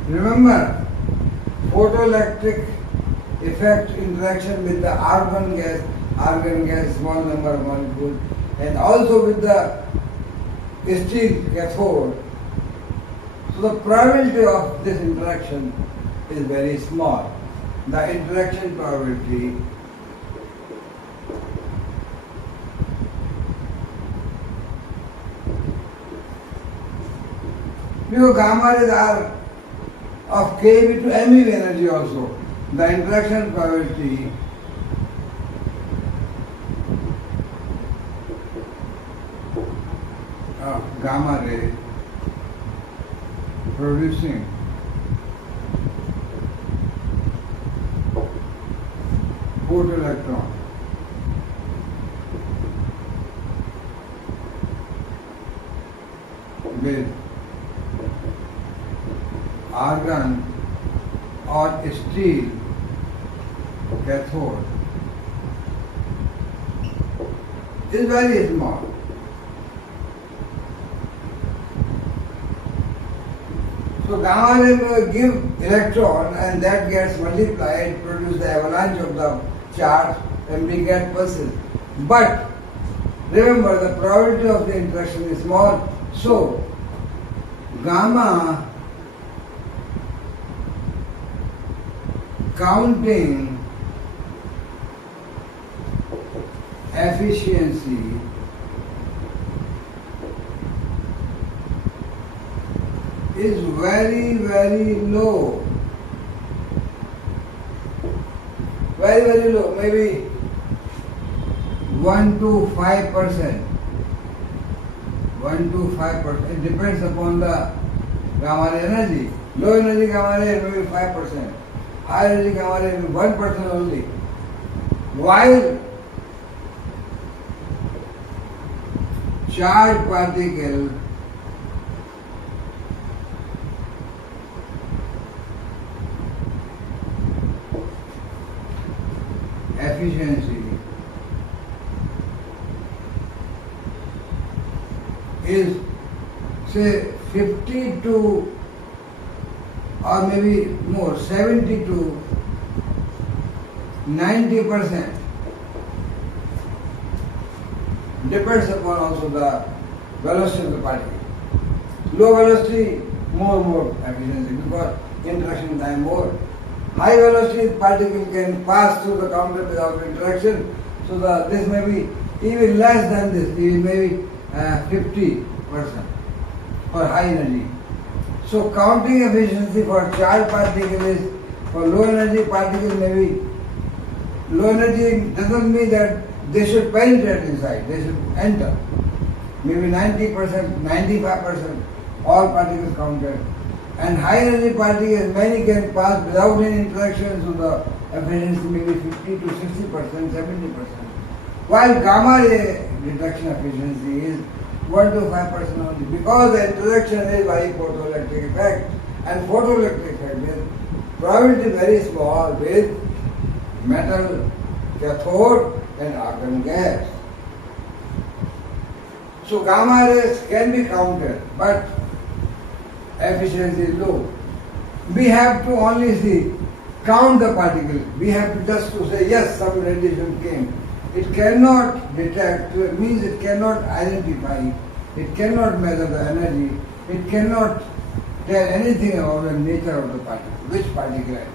Remember, photoelectric effect interaction with the argon gas, small number of molecules, and also with the steel cathode. So the probability of this interaction is very small. The interaction probability because gamma rays are of keV to MeV energy also. The interaction probability of gamma ray producing photoelectron with argon or steel cathode is very small. So gamma ray will give electron and that gets multiplied, produce the avalanche of the charge and we get pulses. But remember the probability of the interaction is small. So gamma counting efficiency is very, very low. Very, very low, maybe 1 to 5%. 1 to 5%. It depends upon the gamma ray energy. Low energy gamma ray maybe 5%. High energy gamma ray maybe 1% only. While charged particle efficiency is say 50 to or maybe more 70 to 90%. Depends upon also the velocity of the particle. Low velocity, more efficiency because interaction time more. High velocity particle can pass through the counter without interaction. So this may be even less than this, even maybe 50% for high energy. So counting efficiency for charged particle is for low energy particle maybe low energy doesn't mean that they should penetrate inside, they should enter. Maybe 90%, 95% all particles counted. And high energy particles, many can pass without any interaction, so the efficiency may be 50 to 60%, 70%. While gamma ray detection efficiency is 1 to 5% only, because the interaction is by photoelectric effect, and photoelectric effect is probability very small with metal cathode and argon gas. So gamma rays can be counted, but efficiency is low. We have to only count the particle. We have to just to say yes, some radiation came. It cannot detect, means it cannot identify, it cannot measure the energy, it cannot tell anything about the nature of the particle, which particle entered.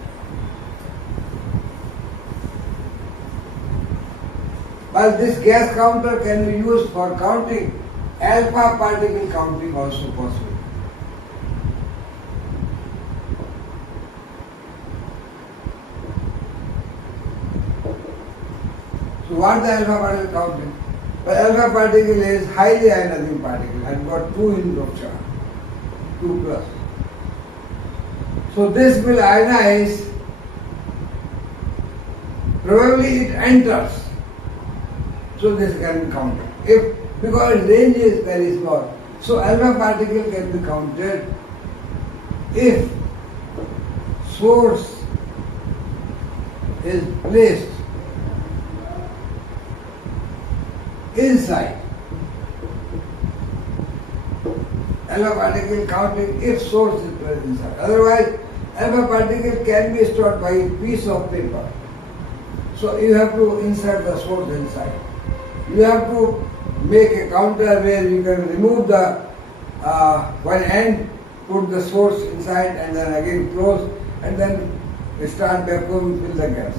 But this gas counter can be used for counting, alpha particle counting also possible. So what the alpha particle counting? The alpha particle is highly ionizing particle and got 2 units of charge, 2 plus. So this will ionize, probably it enters. So this can be counted. Because its range is very small. So alpha particle can be counted if source is placed inside alpha particle counting if source is present inside. Otherwise, alpha particle can be stored by a piece of paper. So you have to insert the source inside. You have to make a counter where you can remove the one end, put the source inside and then again close and then start vacuum, fill the gas.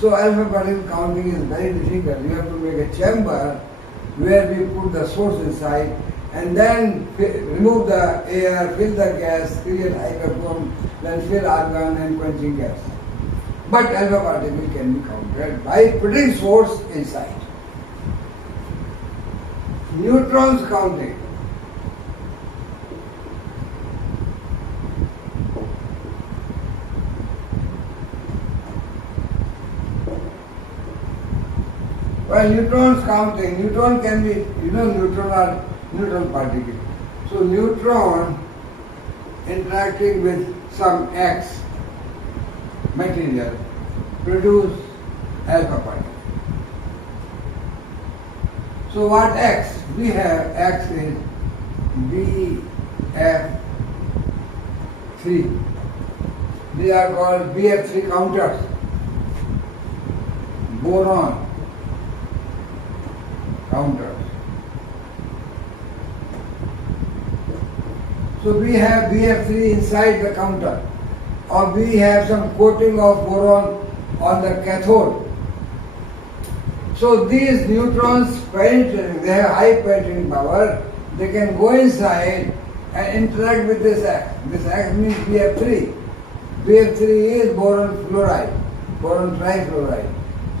So alpha particle counting is very difficult. You have to make a chamber where we put the source inside and then remove the air, fill the gas, create high vacuum, then fill argon and quenching gas. But alpha particle can be counted by putting source inside. Neutrons counting. Well, neutrons counting, neutron can be, neutron are neutral particles. So neutron interacting with some X material produce alpha particle. So what X? We have X is BF3. They are called BF3 counters. Boron counters. So we have BF3 inside the counter, or we have some coating of boron on the cathode. So these neutrons penetrating, they have high penetrating power, they can go inside and interact with this X. This X means BF3. BF3 is boron fluoride, boron trifluoride.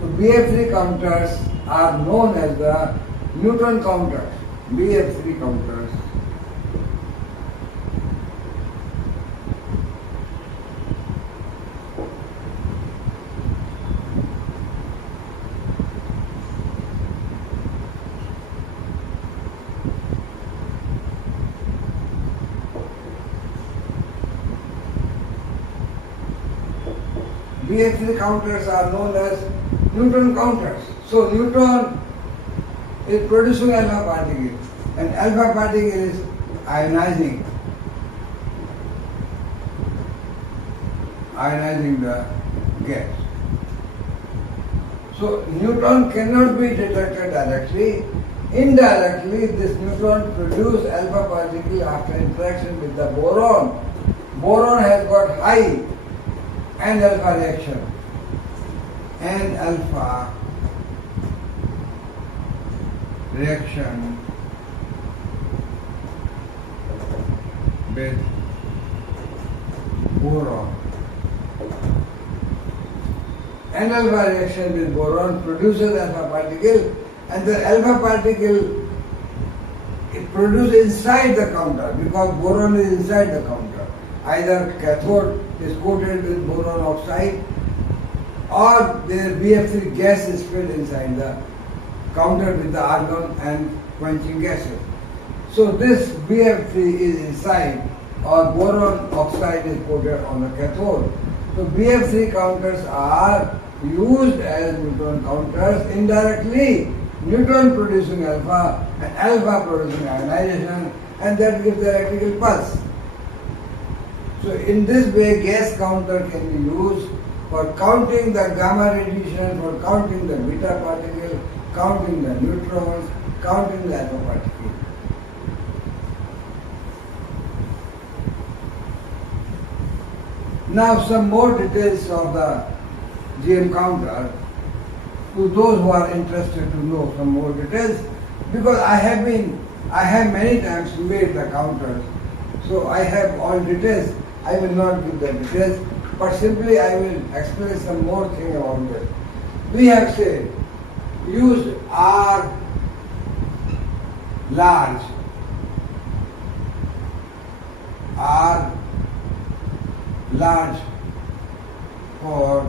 So BF3 counters are known as the neutron counters, BF3 counters. BF3 counters are known as neutron counters. So neutron is producing alpha particle and alpha particle is ionizing the gas. So neutron cannot be detected directly. Indirectly, this neutron produces alpha particle after interaction with the boron. Boron has got high N-alpha reaction. N-alpha reaction with boron. N-alpha reaction with boron produces alpha particle, and the alpha particle it produces inside the counter because boron is inside the counter. Either cathode is coated with boron oxide or the BF3 gas is filled inside the counter with the argon and quenching gases. So this BF3 is inside or boron oxide is coated on the cathode. So BF3 counters are used as neutron counters indirectly. Neutron producing alpha and alpha producing ionization, and that gives the electrical pulse. So in this way gas counter can be used for counting the gamma radiation, for counting the beta particle, counting the neutrons, counting the alpha particle. Now some more details of the GM counter to those who are interested to know some more details, because I have many times made the counters, so I have all details. I will not give the details, but simply I will explain some more thing about this. We have said use R large, for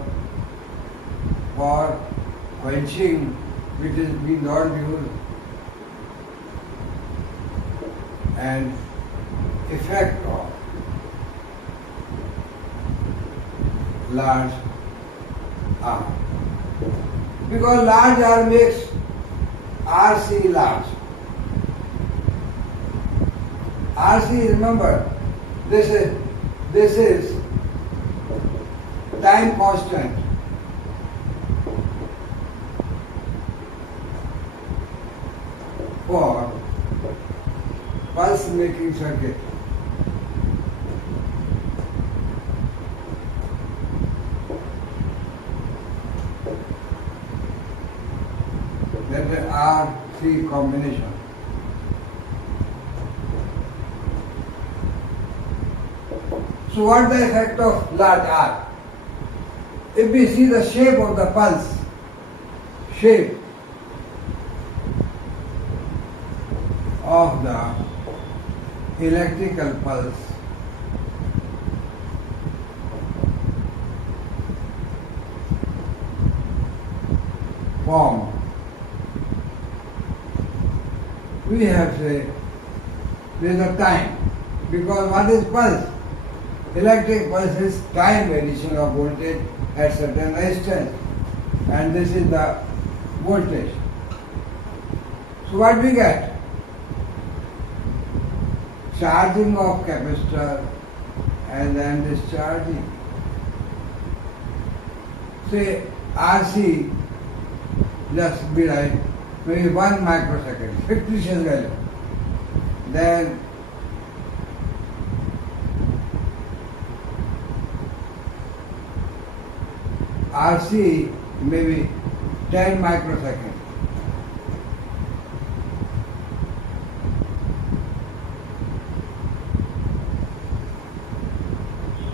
quenching, which is we not use, and effect of large R. Because large R makes RC large. RC, remember, this is time constant. For pulse making circuit. That is RC combination. So what is the effect of large R? If we see the shape of the pulse, shape of the electrical pulse, form, we have say there is a time, because what is pulse? Electric pulse is time variation of voltage at certain resistance, and this is the voltage. So what we get? Charging of capacitor and then discharging. Say RC, just be right, maybe 1 microsecond, fictitious value. Then RC maybe 10 microseconds.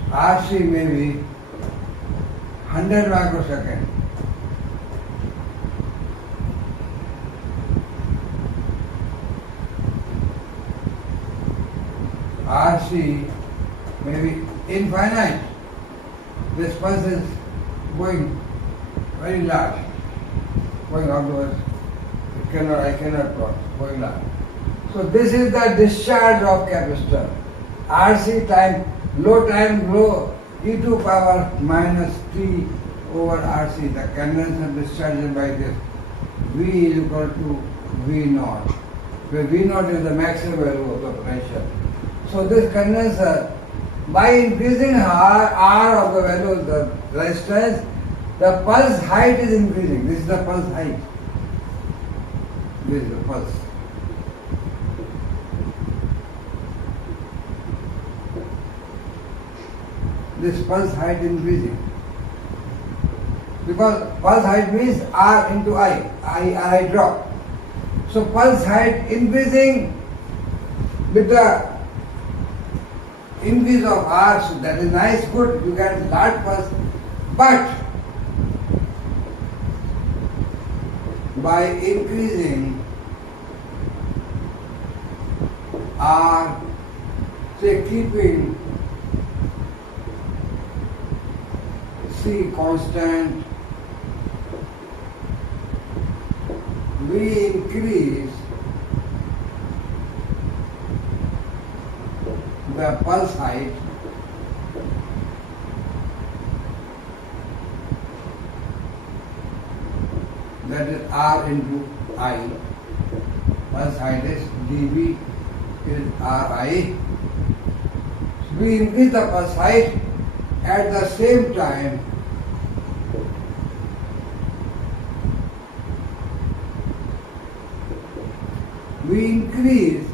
RC maybe 100 microseconds. RC maybe infinite. This pulse is going very large, going outwards. I cannot cross, going large. So this is the discharge of capacitor. RC time, low e to power minus t over RC. The condenser discharged by this. V is equal to V naught, where V naught is the maximum value of the potential. So this condenser, by increasing R of the value of the resistance, the pulse height is increasing. This is the pulse height. This is the pulse. This pulse height increasing. Because pulse height means R into I drop. So pulse height increasing with the increase of R, so that is nice, good, you get large pulse. But by increasing R, say keeping C constant, we increase the pulse height that is R into I. Pulse height is dV is Ri. So we increase the pulse height, at the same time we increase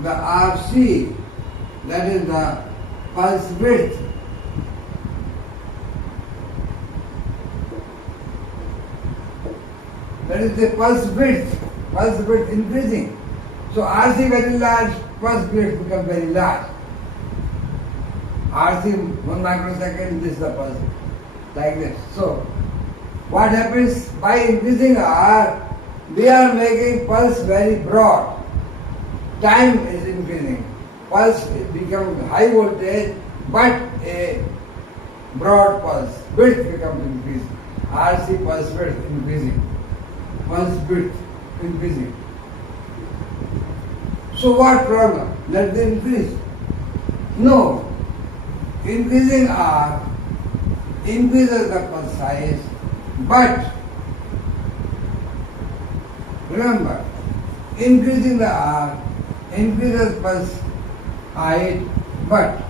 the RC, that is the pulse width. That is the pulse width increasing. So RC very large, pulse width becomes very large. RC 1 microsecond, this is the pulse, like this. So what happens? By increasing R, we are making pulse very broad. Time is increasing. Pulse becomes high voltage, but a broad pulse. Width becomes increased. RC pulse width increasing. Pulse width increasing. So what problem? Let them increase. No, increasing R increases the pulse size, but remember, increasing the R increases pulse height, but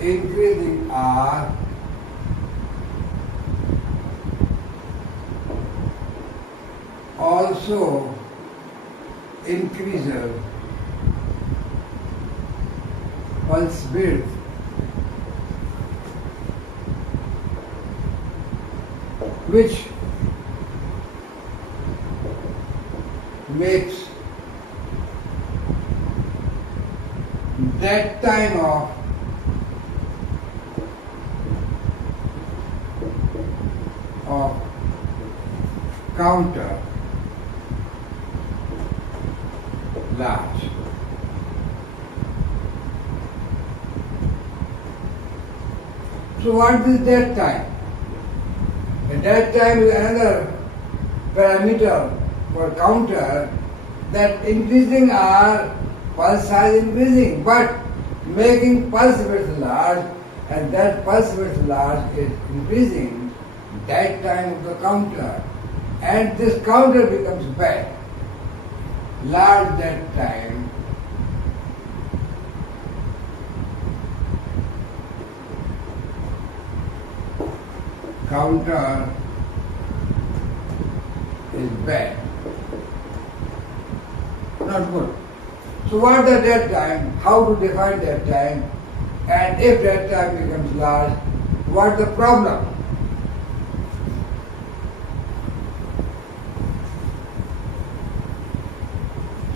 increasing R also increases pulse width, which makes that time of counter large. So what is dead time? The dead time is another parameter for counter that increasing our pulse size increasing, but making pulse width large, and that pulse width large is increasing dead time of the counter, and this counter becomes bad. Large dead time counter is bad, not good. So what is the dead time? How to define dead time? And if dead time becomes large, what is the problem?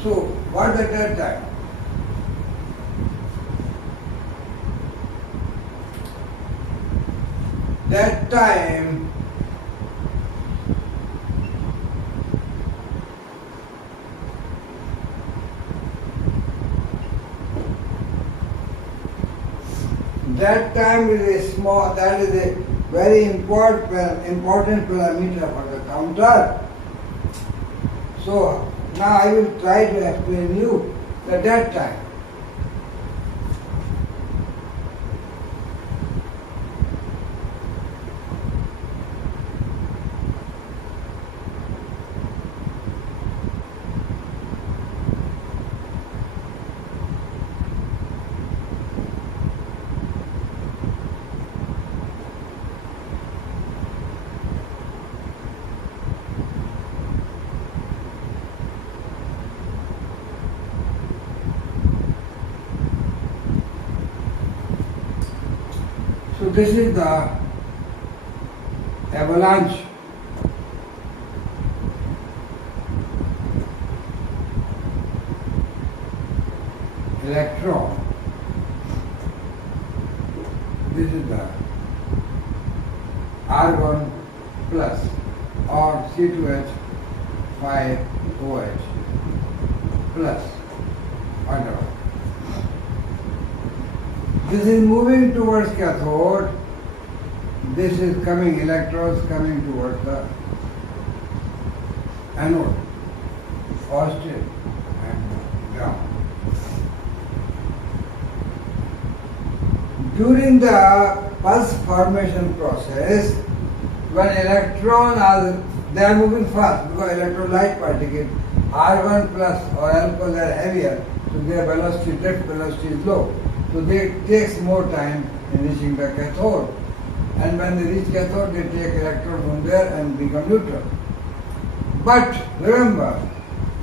So what is the dead time? That time is a small, that is a very important parameter for the counter. So now I will try to explain you the dead time. So this is the avalanche electron. This is the R1 plus or C2H 5OH plus whatever. This is moving towards cathode. This is coming, electrons coming towards the anode, positive and ground. During the pulse formation process, when electrons are moving fast because electrolyte particles R1 plus or alcohol are heavier, so their velocity, drift velocity is low. So it takes more time in reaching the cathode. And when they reach cathode, they take electron from there and become neutron. But remember,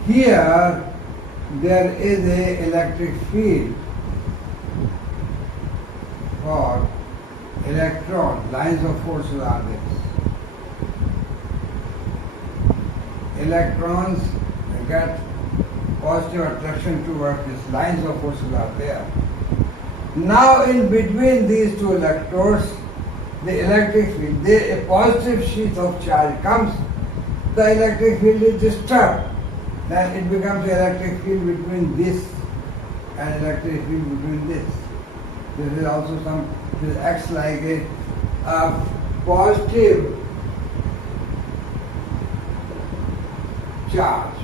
here there is an electric field for electron. Lines of forces are there. Electrons get positive attraction towards these lines of forces are there. Now in between these two electrodes, the electric field, a positive sheath of charge comes, the electric field is disturbed. Then it becomes an electric field between this and electric field between this. There is also this acts like a positive charge.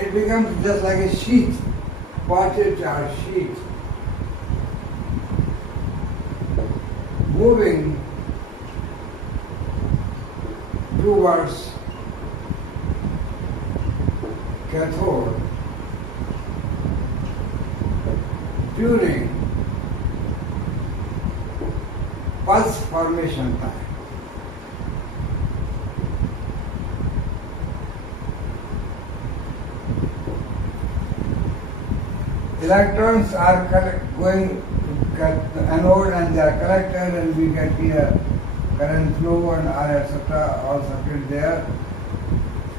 it becomes just like a sheath, positive charge sheath, moving towards cathode during pulse formation time. Electrons are going to the anode and they are collected, and we get here current flow and R etc. all circuit there.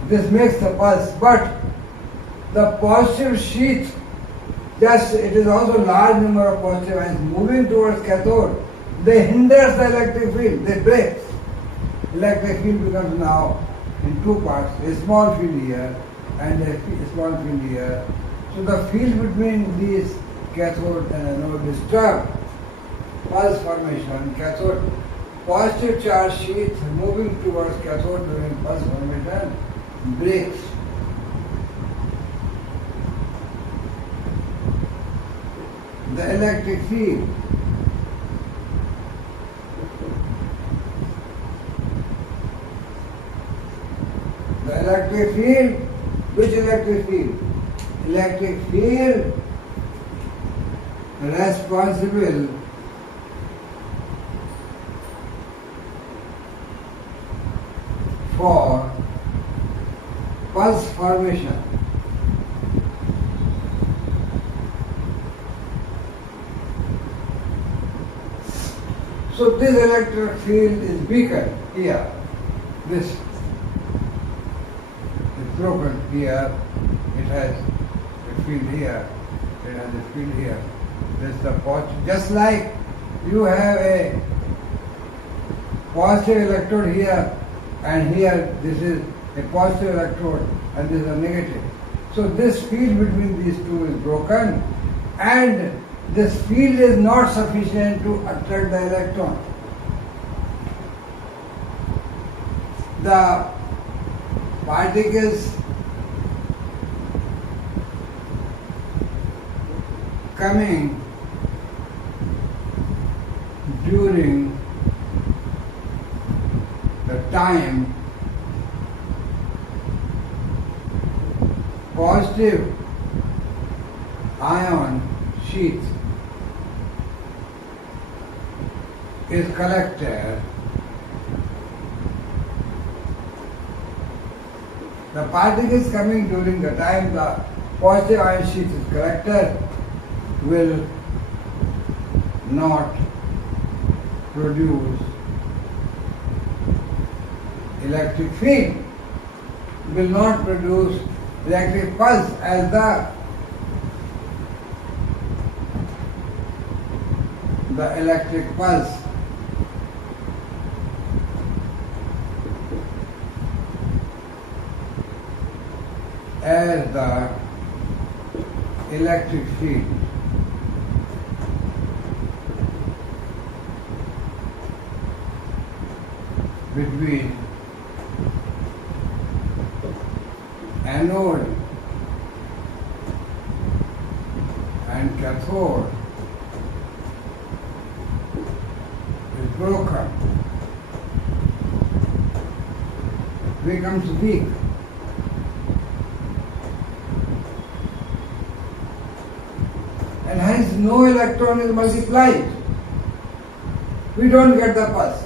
This makes the pulse, but the positive sheath, just it is also large number of positive ions moving towards cathode. They hinder the electric field, they break. Electric field becomes now in two parts, a small field here and a small field here. So the field between these cathode and anode is disturbed. Pulse formation, cathode, positive charge sheath moving towards cathode during pulse formation breaks. The electric field. The electric field, which electric field? Electric field responsible for pulse formation. So this electric field is beacon here. This is broken here. It has a field here. It has a field here. This is the positive. Just like you have a positive electrode here, and here this is a positive electrode and this is a negative. So this field between these two is broken, and this field is not sufficient to attract the electron. The particles coming during the time positive ion sheath is collected, the particles coming during the time the positive ion sheath is collected will not produce electric field, will not produce electric pulse as the electric pulse as the electric field. Between anode and cathode is broken, becomes weak. And hence no electron is multiplied. We don't get the pulse.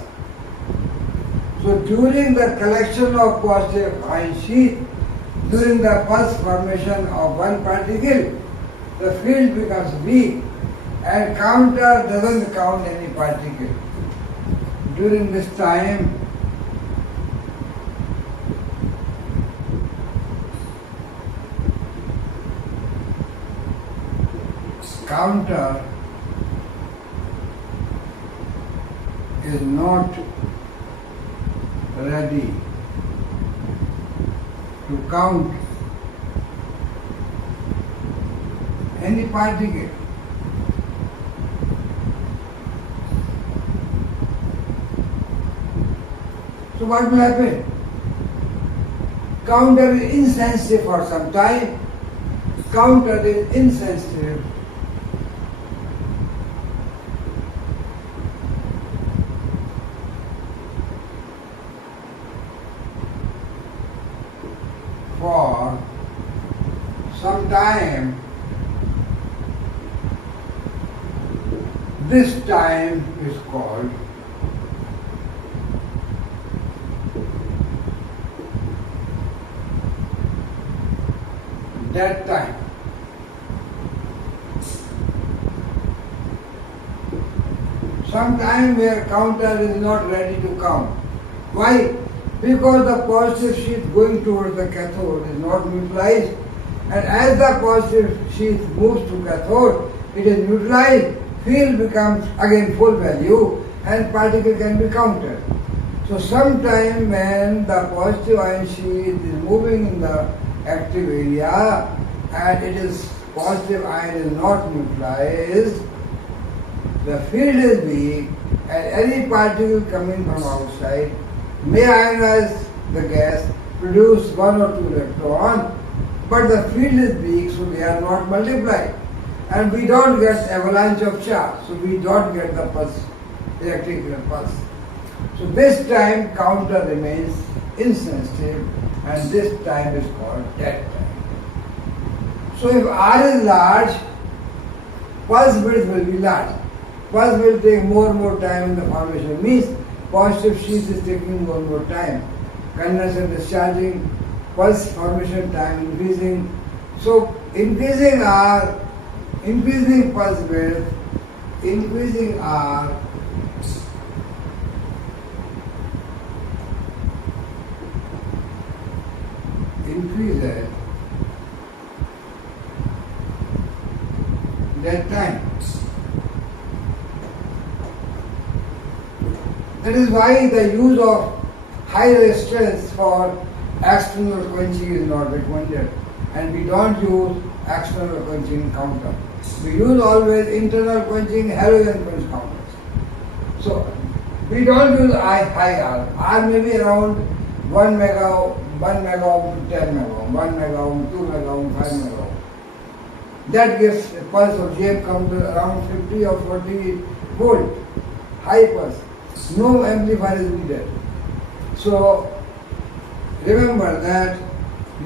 So during the collection of positive ion sheath, during the pulse formation of one particle, the field becomes weak and counter doesn't count any particle. During this time, counter is not ready to count any particle. So what will happen? Counter is insensitive for some time, counter is insensitive for some time. This time is called dead time. Some time where counter is not ready to count. Why? Because the positive sheath going towards the cathode is not neutralized, and as the positive sheath moves to cathode, it is neutralized, field becomes again full value and particle can be counted. So sometime when the positive ion sheath is moving in the active area and it is positive ion is not neutralized, the field is weak and any particle coming from outside may ionize the gas, produce 1 or 2 electrons, but the field is weak, so they are not multiplied. And we don't get avalanche of charge, so we don't get the pulse, electrical pulse. So this time counter remains insensitive and this time is called dead time. So if R is large, pulse width will be large. Pulse will take more and more time in the formation. Means positive sheath is taking more and more time. Condenser discharging, pulse formation time increasing. So increasing R, increasing pulse width, increasing R, increases dead time. That is why the use of high resistance for external quenching is not recommended, and we don't use external quenching counter. We use always internal quenching halogen quench counters. So we don't use high R. R may be around 1 mega ohm to 10 mega ohm, 1 mega ohm, 2 mega ohm, 5 mega ohm. That gives a pulse of GM counter around 50 or 40 volt, high pulse. No amplifier is needed. So remember that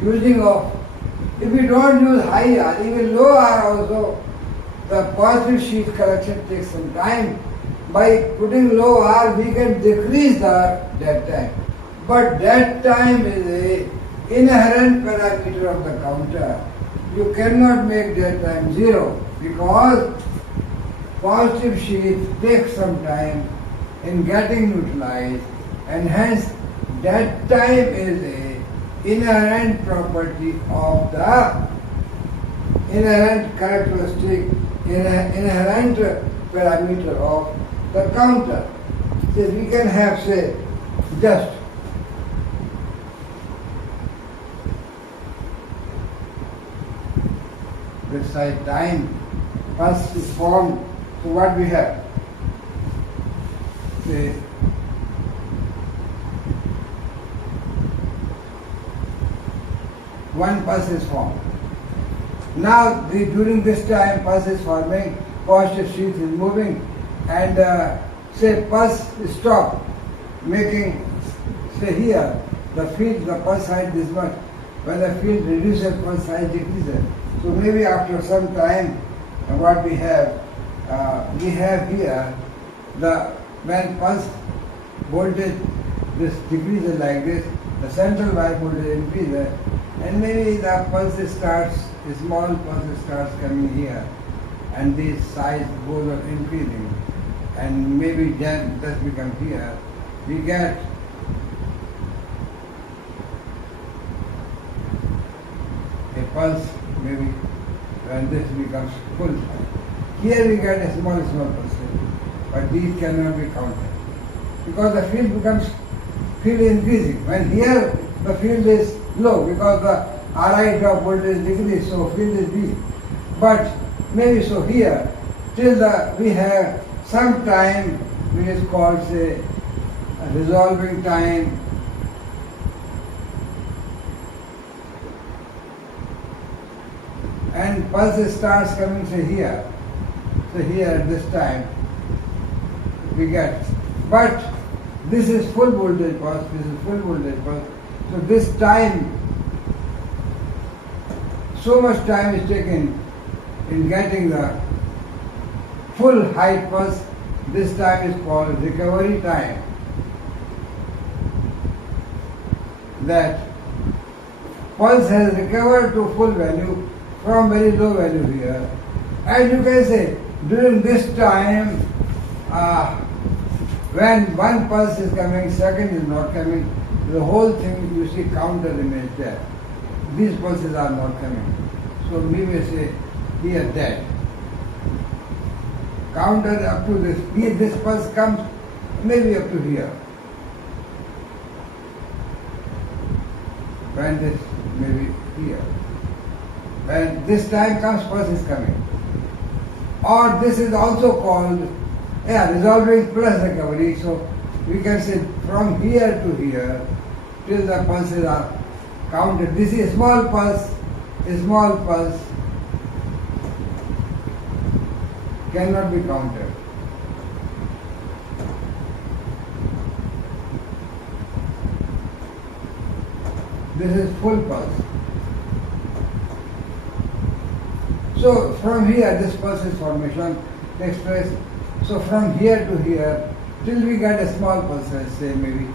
using of, if we don't use high R, even low R also, the positive sheath collection takes some time. By putting low R, we can decrease the dead time. But dead time is an inherent parameter of the counter. You cannot make dead time 0 because positive sheath takes some time in getting neutralized, and hence dead time is a inherent property of the inherent characteristic, inherent parameter of the counter. So we can have, say, just this side time first is formed. So what we have? Say, one pulse is formed. Now during this time pulse is forming, positive sheath is moving, and say pulse stop making, say here the field, the pulse size this much. When the field reduces, pulse size decreases. So maybe after some time, what we have here the when pulse voltage this decreases like this, the central wire voltage increases, and maybe the pulse starts, a small pulse starts coming here, and this size goes on increasing, and maybe then this becomes here. We get a pulse maybe when this becomes full size. Here we get a small pulse, but these cannot be counted because the field becomes increasing. When here the field is low because the RI drop voltage decrease, so field is weak. But maybe so here till we have some time which is called, say, a resolving time, and pulse starts coming, say here. So here at this time we get, but this is full voltage pulse, this is full voltage pulse. So this time, so much time is taken in getting the full height pulse. This time is called recovery time. That pulse has recovered to full value from very low value here. And you can say during this time, when one pulse is coming, second is not coming, the whole thing you see counter remains there. These pulses are not coming. So we may say here dead. Counter up to this. Here this pulse comes maybe up to here. When this maybe here. When this time comes, pulse is coming. Or this is also called resolving plus recovery. So we can say from here to here till the pulses are counted. This is small pulse cannot be counted. This is full pulse. So from here this pulse formation takes place. So from here to here till we get a small pulse, let's say maybe,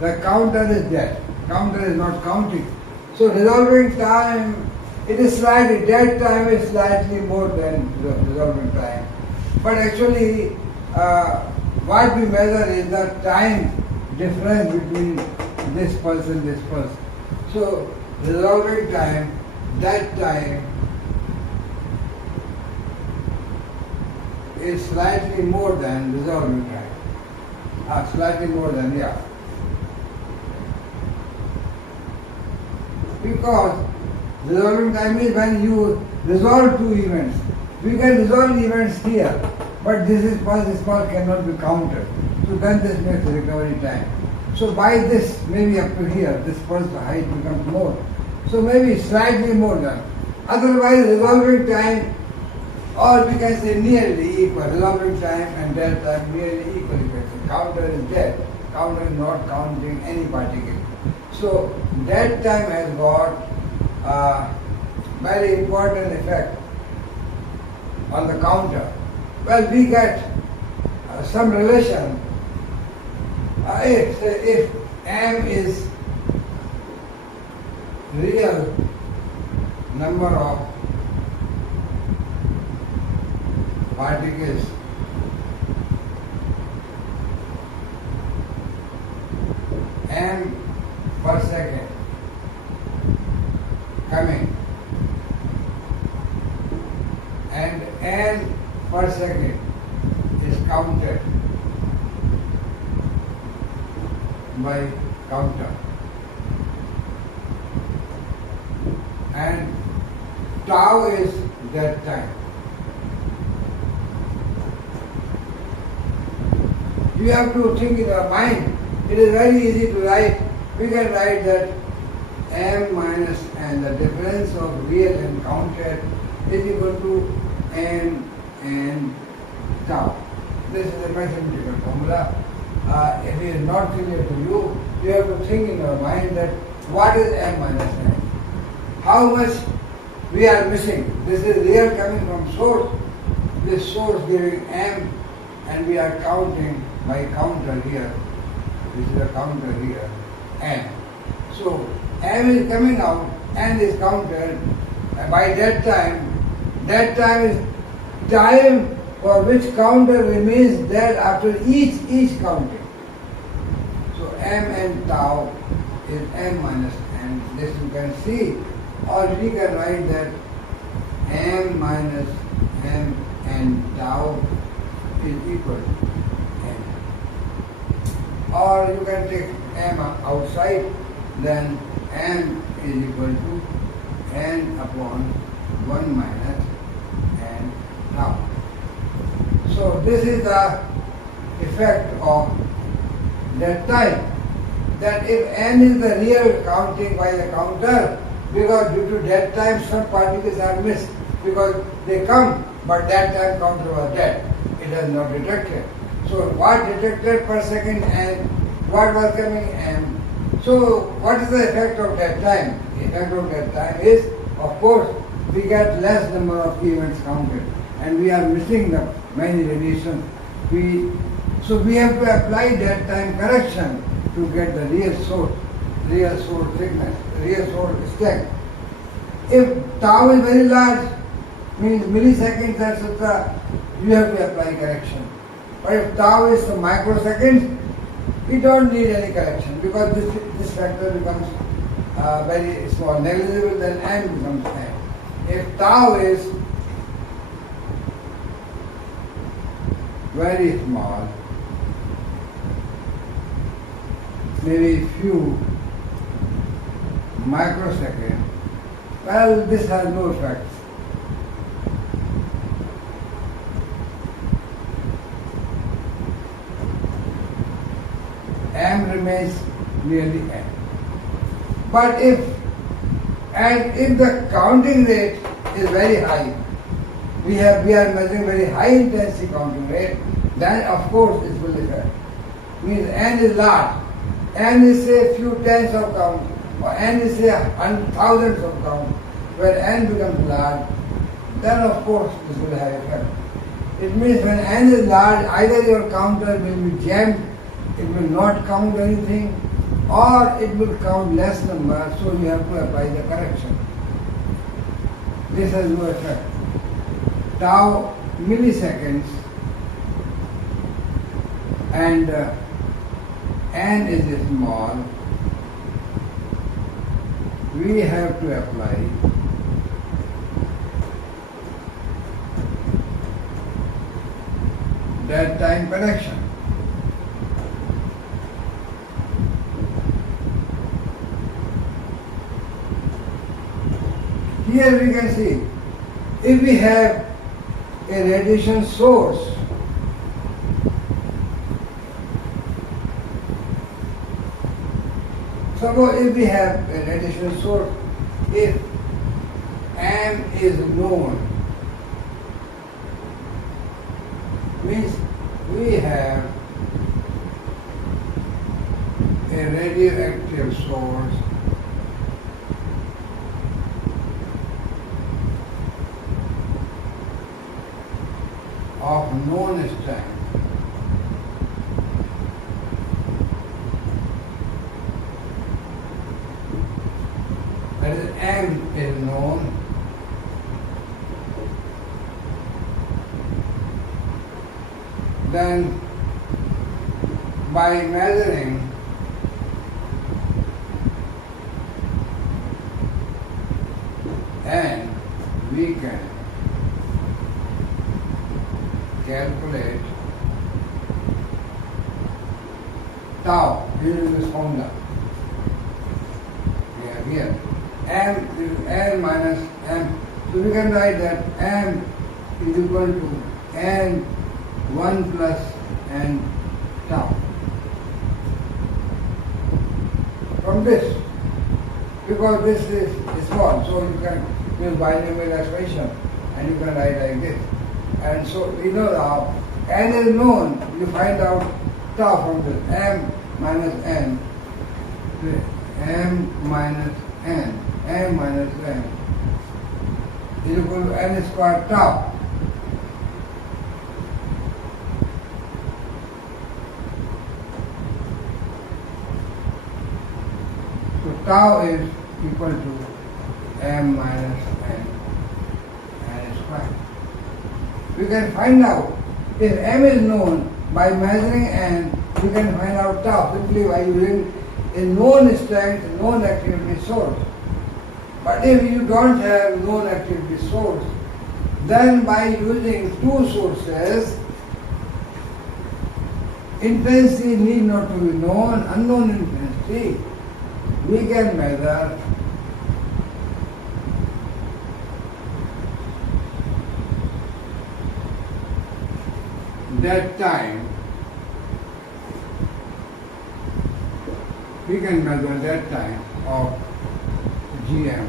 the counter is dead. Counter is not counting. So resolving time, it is slightly, dead time is slightly more than the resolving time. But actually what we measure is the time difference between this pulse and this pulse. So resolving time, that time is slightly more than resolving time. Slightly more than, Because resolving time is when you resolve two events. We can resolve events here, but this is pulse small cannot be counted. So then this makes recovery time. So by this, maybe up to here, this pulse height becomes more. So maybe slightly more than. Otherwise resolving time, or we can say nearly equal. Resolving time and dead time nearly equal. Counter is dead. Counter is not counting any particle. So dead time has got a very important effect on the counter. Well, we get some relation. If m is real number of particles m per second coming and n per second is counted by counter, and tau is that time. You have to think in your mind. It is very easy to write. We can write that m minus n, the difference of real and counted, is equal to n and tau. This is a mathematical formula. If it is not clear to you, you have to think in your mind that what is m minus n? How much we are missing? This is real coming from source. This source giving m, and we are counting by counter here. This is a counter here, n. So m is coming out, n is counted by that time. That time is time for which counter remains dead after each counting. So m and tau is m minus n. This you can see, or we can write that m minus m and tau is equal to n. Or you can take m outside, then m is equal to n upon 1 minus n tau. So this is the effect of that time. That if n is the real counting by the counter, because due to that time some particles are missed. because they come, but that time counter was dead. It has not detected. So what detected per second and what was coming and so what is the effect of that time? The effect of that time is, of course, we get less number of events counted and we are missing the many radiations. So we have to apply that time correction to get the real source thickness, real source strength. If tau is very large, means milliseconds, etc., you have to apply correction. But if tau is microseconds, we don't need any correction because this factor becomes very small, negligible, then n becomes n. If tau is very small, maybe few microseconds, well, this has no effect. M remains nearly n. But if the counting rate is very high, we are measuring very high intensity counting rate, then of course it will affect. Means n is large. N is say few tens of count, or n is say thousands of count. When n becomes large, then of course this will have effect. It means when n is large, either your counter will be jammed, it will not count anything, or it will count less number, so you have to apply the correction. This has no effect. Tau milliseconds and n is small, we have to apply that time correction. Here we can see, if we have a radiation source, suppose if we have a radiation source, if M is known, means we have a radioactive source of known strength. That is, M is known. Then, by measuring N, we can calculate tau using this formula. Here, M is N minus M. So we can write that M is equal to N 1 plus N tau. From this, because this is small, so you can use binomial expression and you can write like this. And so we know now N is known, you find out tau from this M minus N, M minus N, M minus N is equal to N squared tau. So tau is equal to M minus N, N squared. We can find out if M is known by measuring N, we can find out tau simply by using a known strength, known activity source. But if you don't have known activity source, then by using two sources, intensity need not to be known, unknown intensity, we can measure that time, we can measure that time of GM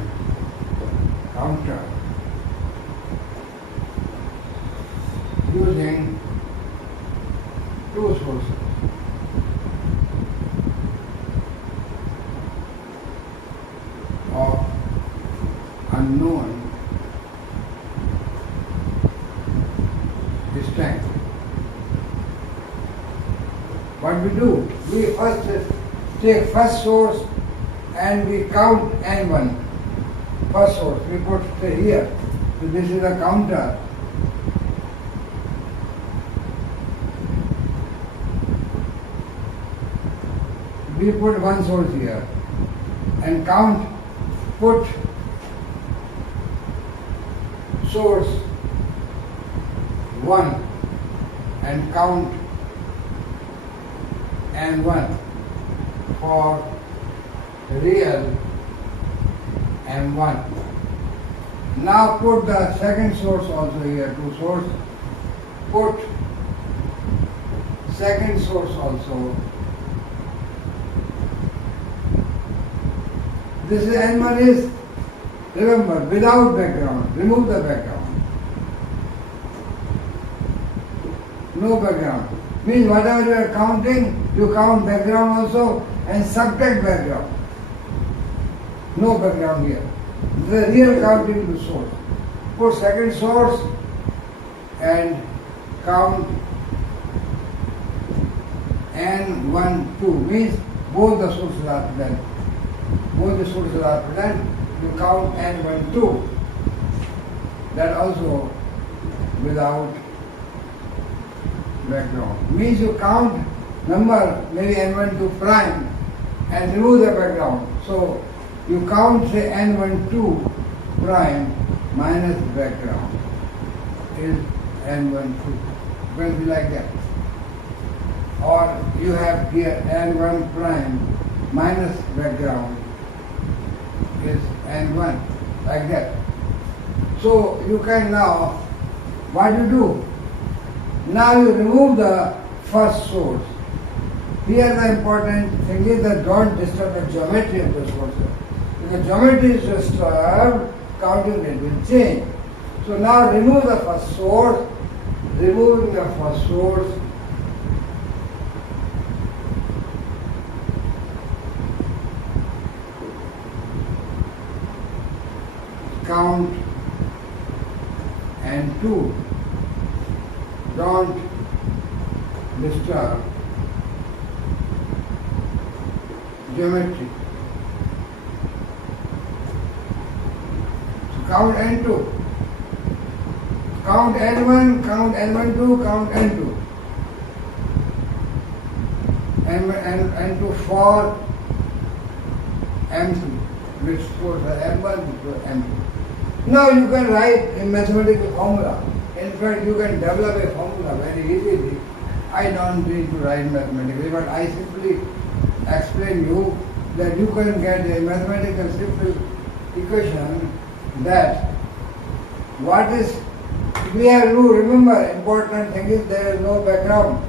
counter using two sources. Of unknown strength. What we do? We first take first source and we count N1. First source, we put say here. So this is a counter. We put one source here and count, put source 1 and count N1 for real M1. Now put the second source also here, two source, put second source also. This is N1 is, remember, without background, remove the background. No background. Means whatever you are counting, you count background also and subtract background. No background here. The real counting to source. Put second source and count N1, 2. Means both the sources are present. Both the sources are present. You count N1, 2. That also without background. Means you count number maybe N1, 2 prime and remove the background. So you count say N1, 2 prime minus background is N1, 2. It will be like that. Or you have here N1 prime minus background is N1, like that. So you can now, what you do? Now you remove the first source. Here the important thing is that don't disturb the geometry of the source. If the geometry is disturbed, counting rate will change. So now remove the first source. Removing the first source, count N2. Don't disturb geometry. So count N2. Count N1, count N1, 2, count N2. N2 for M2, which goes for M1 to M2. Now you can write a mathematical formula. In fact, you can develop a formula very easily. I don't need to write mathematically, but I simply explain you that you can get a mathematical simple equation that what is, we have to remember, important thing is there is no background.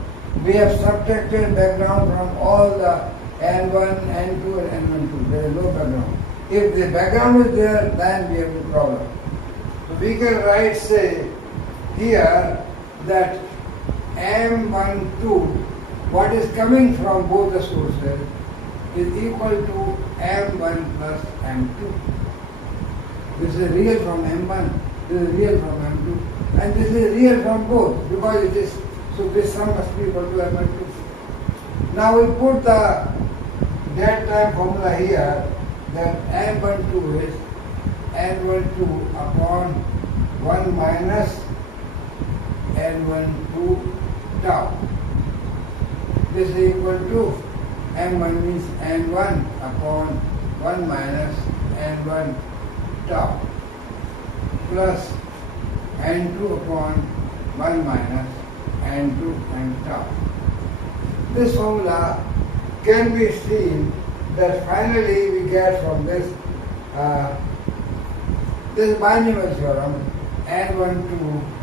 We have subtracted background from all the N1, N2 and N1, 2. There is no background. If the background is there, then we have a problem. So we can write, say, here that M1, 2, what is coming from both the sources is equal to M1 plus M2. This is real from M1, this is real from M2, and this is real from both because it is, so this sum must be equal to M1, 2. Now we put the that time formula here that M1, 2 is N1, 2 upon 1 minus N1, 2 tau. This is equal to M1 means N1 upon 1 minus N1 tau plus N2 upon 1 minus N2 and tau. This formula can be seen that finally we get from this this binomial theorem N1, 2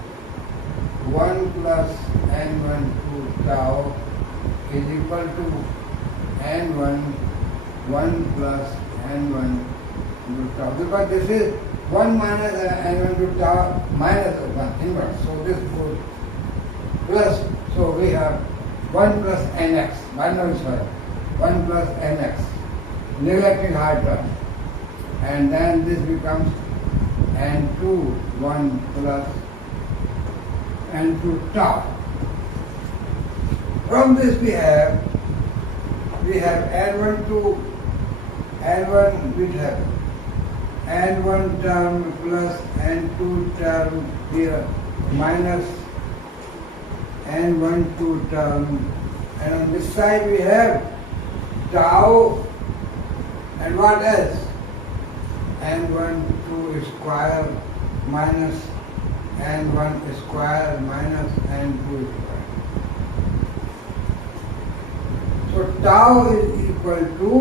1 plus N1, 2 tau is equal to N1 1 plus N1 2 tau, because this is 1 minus N1 2 tau minus 1 inverse, so this goes plus, so we have 1 plus nx, 1 plus nx, neglecting hard term. And then this becomes n2 1 plus n2 tau. From this we have n1 to n1 will have n1 term plus n2 term here minus n12 term, and on this side we have tau and what else? n12 square minus n1 square minus n2 square. So tau is equal to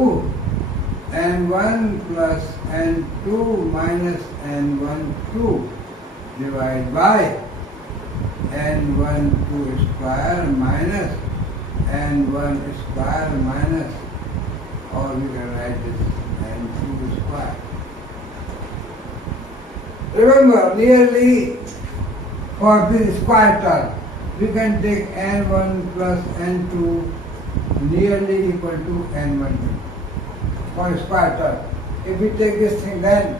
n1 plus n2 minus n12 divided by n12 square minus n1 square minus, or we can write this n2 square. Remember, nearly for this square term, we can take n1 plus n2 nearly equal to n1 for square term. If we take this thing, then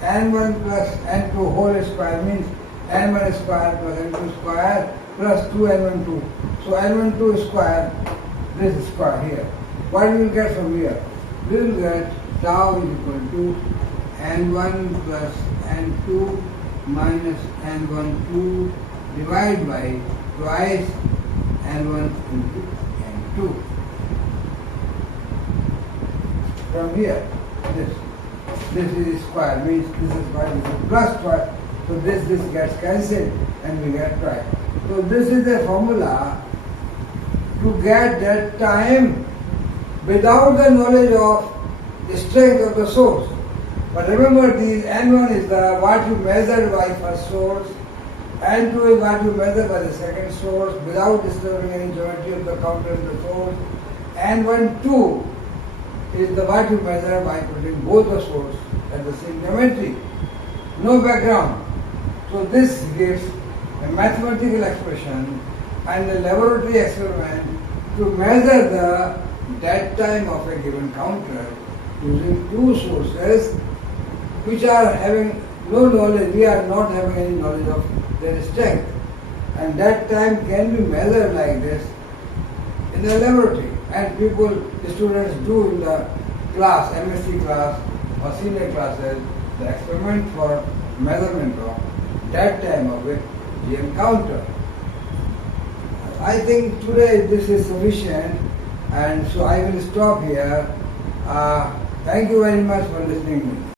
n1 plus n2 whole square means n1 square plus n2 square plus 2n12. So n12 square, this square here. What we will get from here? We will get tau is equal to n1 plus n2 minus n12 divided by twice n1 into n2. From here, this is square, means this is square, this is plus twice. So this gets cancelled and we get twice. So this is the formula to get that time without the knowledge of the strength of the source. But remember, these n1 is the what you measure by first source, n2 is what you measure by the second source without disturbing any geometry of the counter in the source, n12 is the what you measure by putting both the source at the same geometry. No background. So this gives a mathematical expression and a laboratory experiment to measure the dead time of a given counter using two sources which are having no knowledge, we are not having any knowledge of their strength. And that time can be measured like this in the laboratory. And students do in the class, MSc class or senior classes, the experiment for measurement of that time of a GM counter. I think today this is sufficient, and so I will stop here. Thank you very much for listening to me.